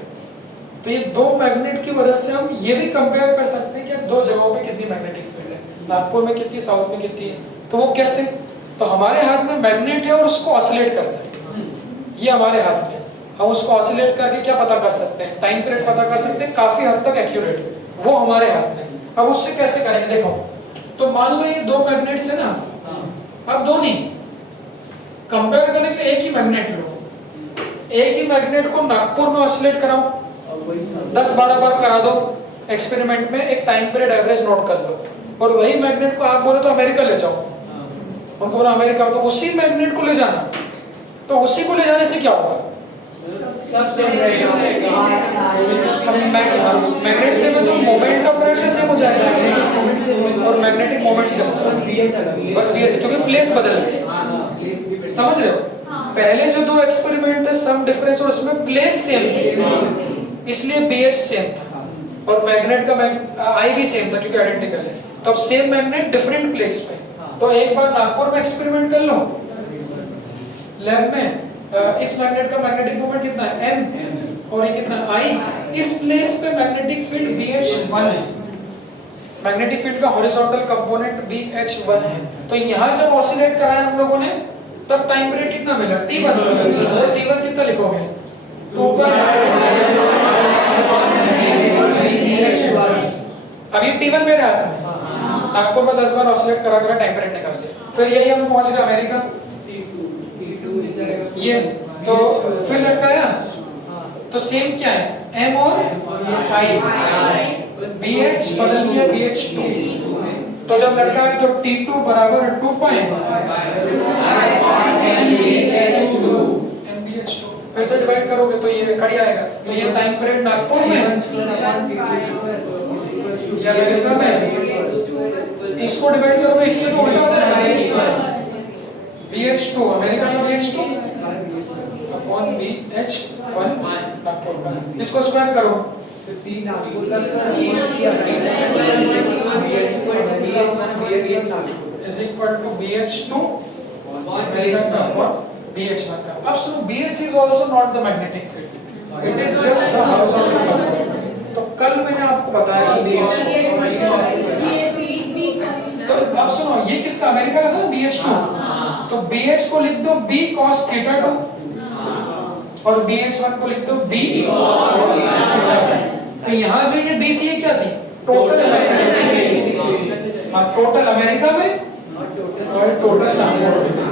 तो ये दो मैग्नेट की वजह से हम ये भी कंपेयर कर सकते हैं कि दो जगहों पे कितनी मैग्नेटिक फील्ड है, नागपुर में कितनी, साउथ में कितनी है। तो वो कैसे, तो हमारे हाथ में मैग्नेट है और उसको ऑसिलेट करता है, ये हमारे हाथ में। हम उसको ऑसिलेट करके क्या पता कर सकते हैं, टाइम पीरियड पता कर सकते हैं, काफी हद तक एक्यूरेट, वो हमारे हाथ में। अब उससे कैसे करेंगे देखो, तो मान लो ये दो मैग्नेट्स है ना, अब दो नहीं, कंपेयर करने के लिए एक ही मैग्नेट लो, एक ही मैग्नेट को नागपुर में ऑसिलेट कराओ, 10-12 बार करा दो एक्सपेरिमेंट में, एक टाइम पीरियड एवरेज नोट कर लो, और वही मैग्नेट को आप बोले तो अमेरिका ले जाओ, उनको बोला अमेरिका, तो उसी मैग्नेट को ले जाना, तो उसी को ले जाने से क्या होगा, मैग्नेट से में तो मोमेंट ऑफ इनर्शिया सेम हो जाएगा और मैग्नेटिक मोमेंट सेम होगा, बस बीएस, क्योंकि प्लेस बदल गई। समझ रहे हो, पहले जो दो एक्सपेरिमेंट थे सम डिफरेंस और उसमें प्लेस सेम थी, इसलिए बीएच सेम था, और मैग्नेट का आई भी सेम था क्योंकि आइडेंटिकल है। तो अब सेम मैग्नेट डिफरेंट प्लेस पे, तो एक बार नागपुर में एक्सपेरिमेंट कर लो, लैब में इस मैग्नेट का मैग्नेटिक मोमेंट कितना है m और ये कितना I। इस प्लेस पे मैग्नेटिक फील्ड BH1 है, मैग्नेटिक फील्ड का हॉरिजॉन्टल कंपोनेंट BH1 है। तो यहाँ जब ऑसिलेट कराया हम लोगों ने तब टाइम पीरियड कितना मिला T1। और T1 कितना लिखोगे 2 अब ये T1 मेरे हाथ में है, नागपुर में 10 बार ऑसिलेट करा करा टाइम पीरियड निकाल दिया। फिर यही हम पहुंच गए अमेरिका, ये तो फिर लटकाया तो सेम क्या है M और I, BH बदल गया BH2। तो जब लटकाया तो T2 बराबर 2 MBH2। फिर से डिवाइड करोगे तो ये कड़ी आएगा। तो ये टाइम पीरियड नागपुर में या अमेरिका में, इसको डिवाइड करोगे इससे तो उल्टा हो जाएगा BH2 अमेरिका में BH2 अपॉन BH1 नागपुर का। इसको स्क्वायर करो is equal to BH2 America का अपॉन BH1 का। अब सुनो BH is also not the magnetic field, it is just the horizontal component। तो कल मैंने आपको बताया कि BH, तो अब सुनो ये किसका अमेरिका का था ना BH2, तो BH को लिख दो B cos theta 2 और BH1 को लिख दो B cos theta 1। तो यहाँ जो ये B थी ये क्या थी टोटल टोटल अमेरिका में और टोटल नागपुर में।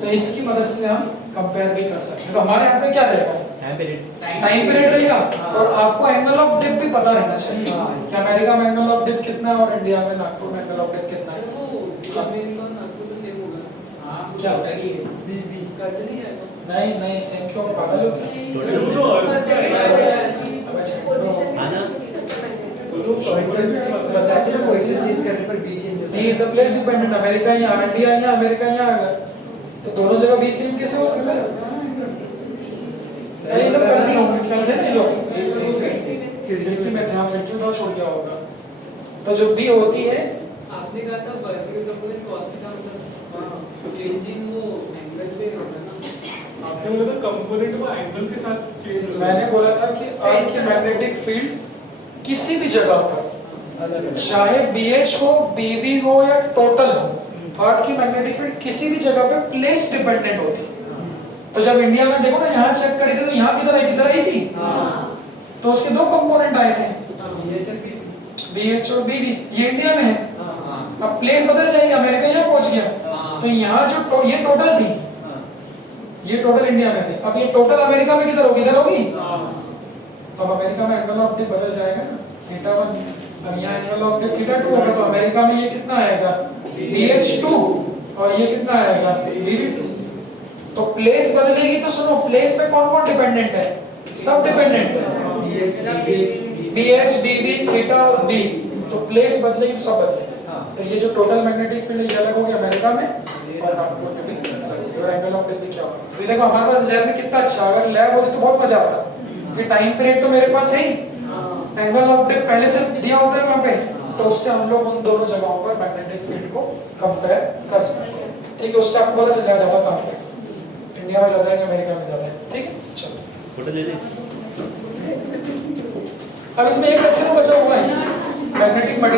तो इसकी मदद से हम कंपेयर भी कर सकते हैं। तो हमारे हाथ में क्या रहेगा टाइम पीरियड रहेगा और आपको एंगल ऑफ डिप भी पता रहना चाहिए कि अमेरिका में एंगल ऑफ डिप कितना है और इंडिया में नागपुर में एंगल ऑफ डिप कितना है। क्या नहीं सेम क्यों पागल हो B is a place dependent, America यहाँ इंडिया यहाँ अमेरिका यहाँ अगर तो दोनों जगह B सेम कैसे हो सकता है? ये लोग करते होंगे ख्याल से नहीं लोग खिड़की में ध्यान खिड़की में छोड़ दिया होगा। तो जो B होती है आपने कहा था वर्टिकल कंपोनेंट cos थीटा मतलब चेंजिंग वो एंगल पे होता ना, आपने बोला था कंपोनेंट वो एंगल के साथ चेंज होता है। मैंने बोला था कि अर्थ की मैग्नेटिक फील्ड किसी भी जगह पर चाहे BH हो BV हो या टोटल हो, अर्थ की मैग्नेटिक फील्ड किसी भी जगह पे प्लेस डिपेंडेंट होती है। तो जब इंडिया में देखो ना यहाँ चेक करी थी तो यहाँ किधर आई थी तो उसके दो कंपोनेंट आए थे BH और BV, ये इंडिया में है। अब प्लेस बदल जाएगी, अमेरिका यहाँ पहुंच गया तो यहाँ जो ये टोटल थी ये टोटल इंडिया में थी, अब ये टोटल अमेरिका में किधर होगी इधर होगी। तो अब अमेरिका में एंगल ऑफ डिप बदल जाएगा ना थीटा 1, अब यहाँ एंगल ऑफ डिप थीटा 2 होगा तो अमेरिका में ये कितना आएगा BH2 और ये कितना आएगा BV2। तो प्लेस बदलेगी तो सुनो प्लेस पे कौन कौन डिपेंडेंट है, सब डिपेंडेंट है BH BV थीटा और B। तो प्लेस बदलेगी तो सब बदलेगा। तो ये जो टोटल मैग्नेटिक फील्ड ये अलग होगी अमेरिका में और नागपुर में भी और एंगल ऑफ डिप क्या होगा। तो देखो हमारा लैब में कितना अच्छा, अगर लैब होती तो बहुत मजा आता कि टाइम पीरियड तो मेरे पास है ही, एंगल ऑफ डिप पहले से दिया होता है वहां पे, तो उससे हम लोग उन दोनों जगहों पर मैग्नेटिक फील्ड को कंपेयर कर सकते हैं। ठीक है, उससे आपको पता चल जाएगा ज्यादा कहाँ पे इंडिया में ज्यादा है कि अमेरिका में ज्यादा है। ठीक है, चलो फोटो ले ले। अब इसमें एक लेक्चर बचा हुआ है मैग्नेटिक मटेरियल।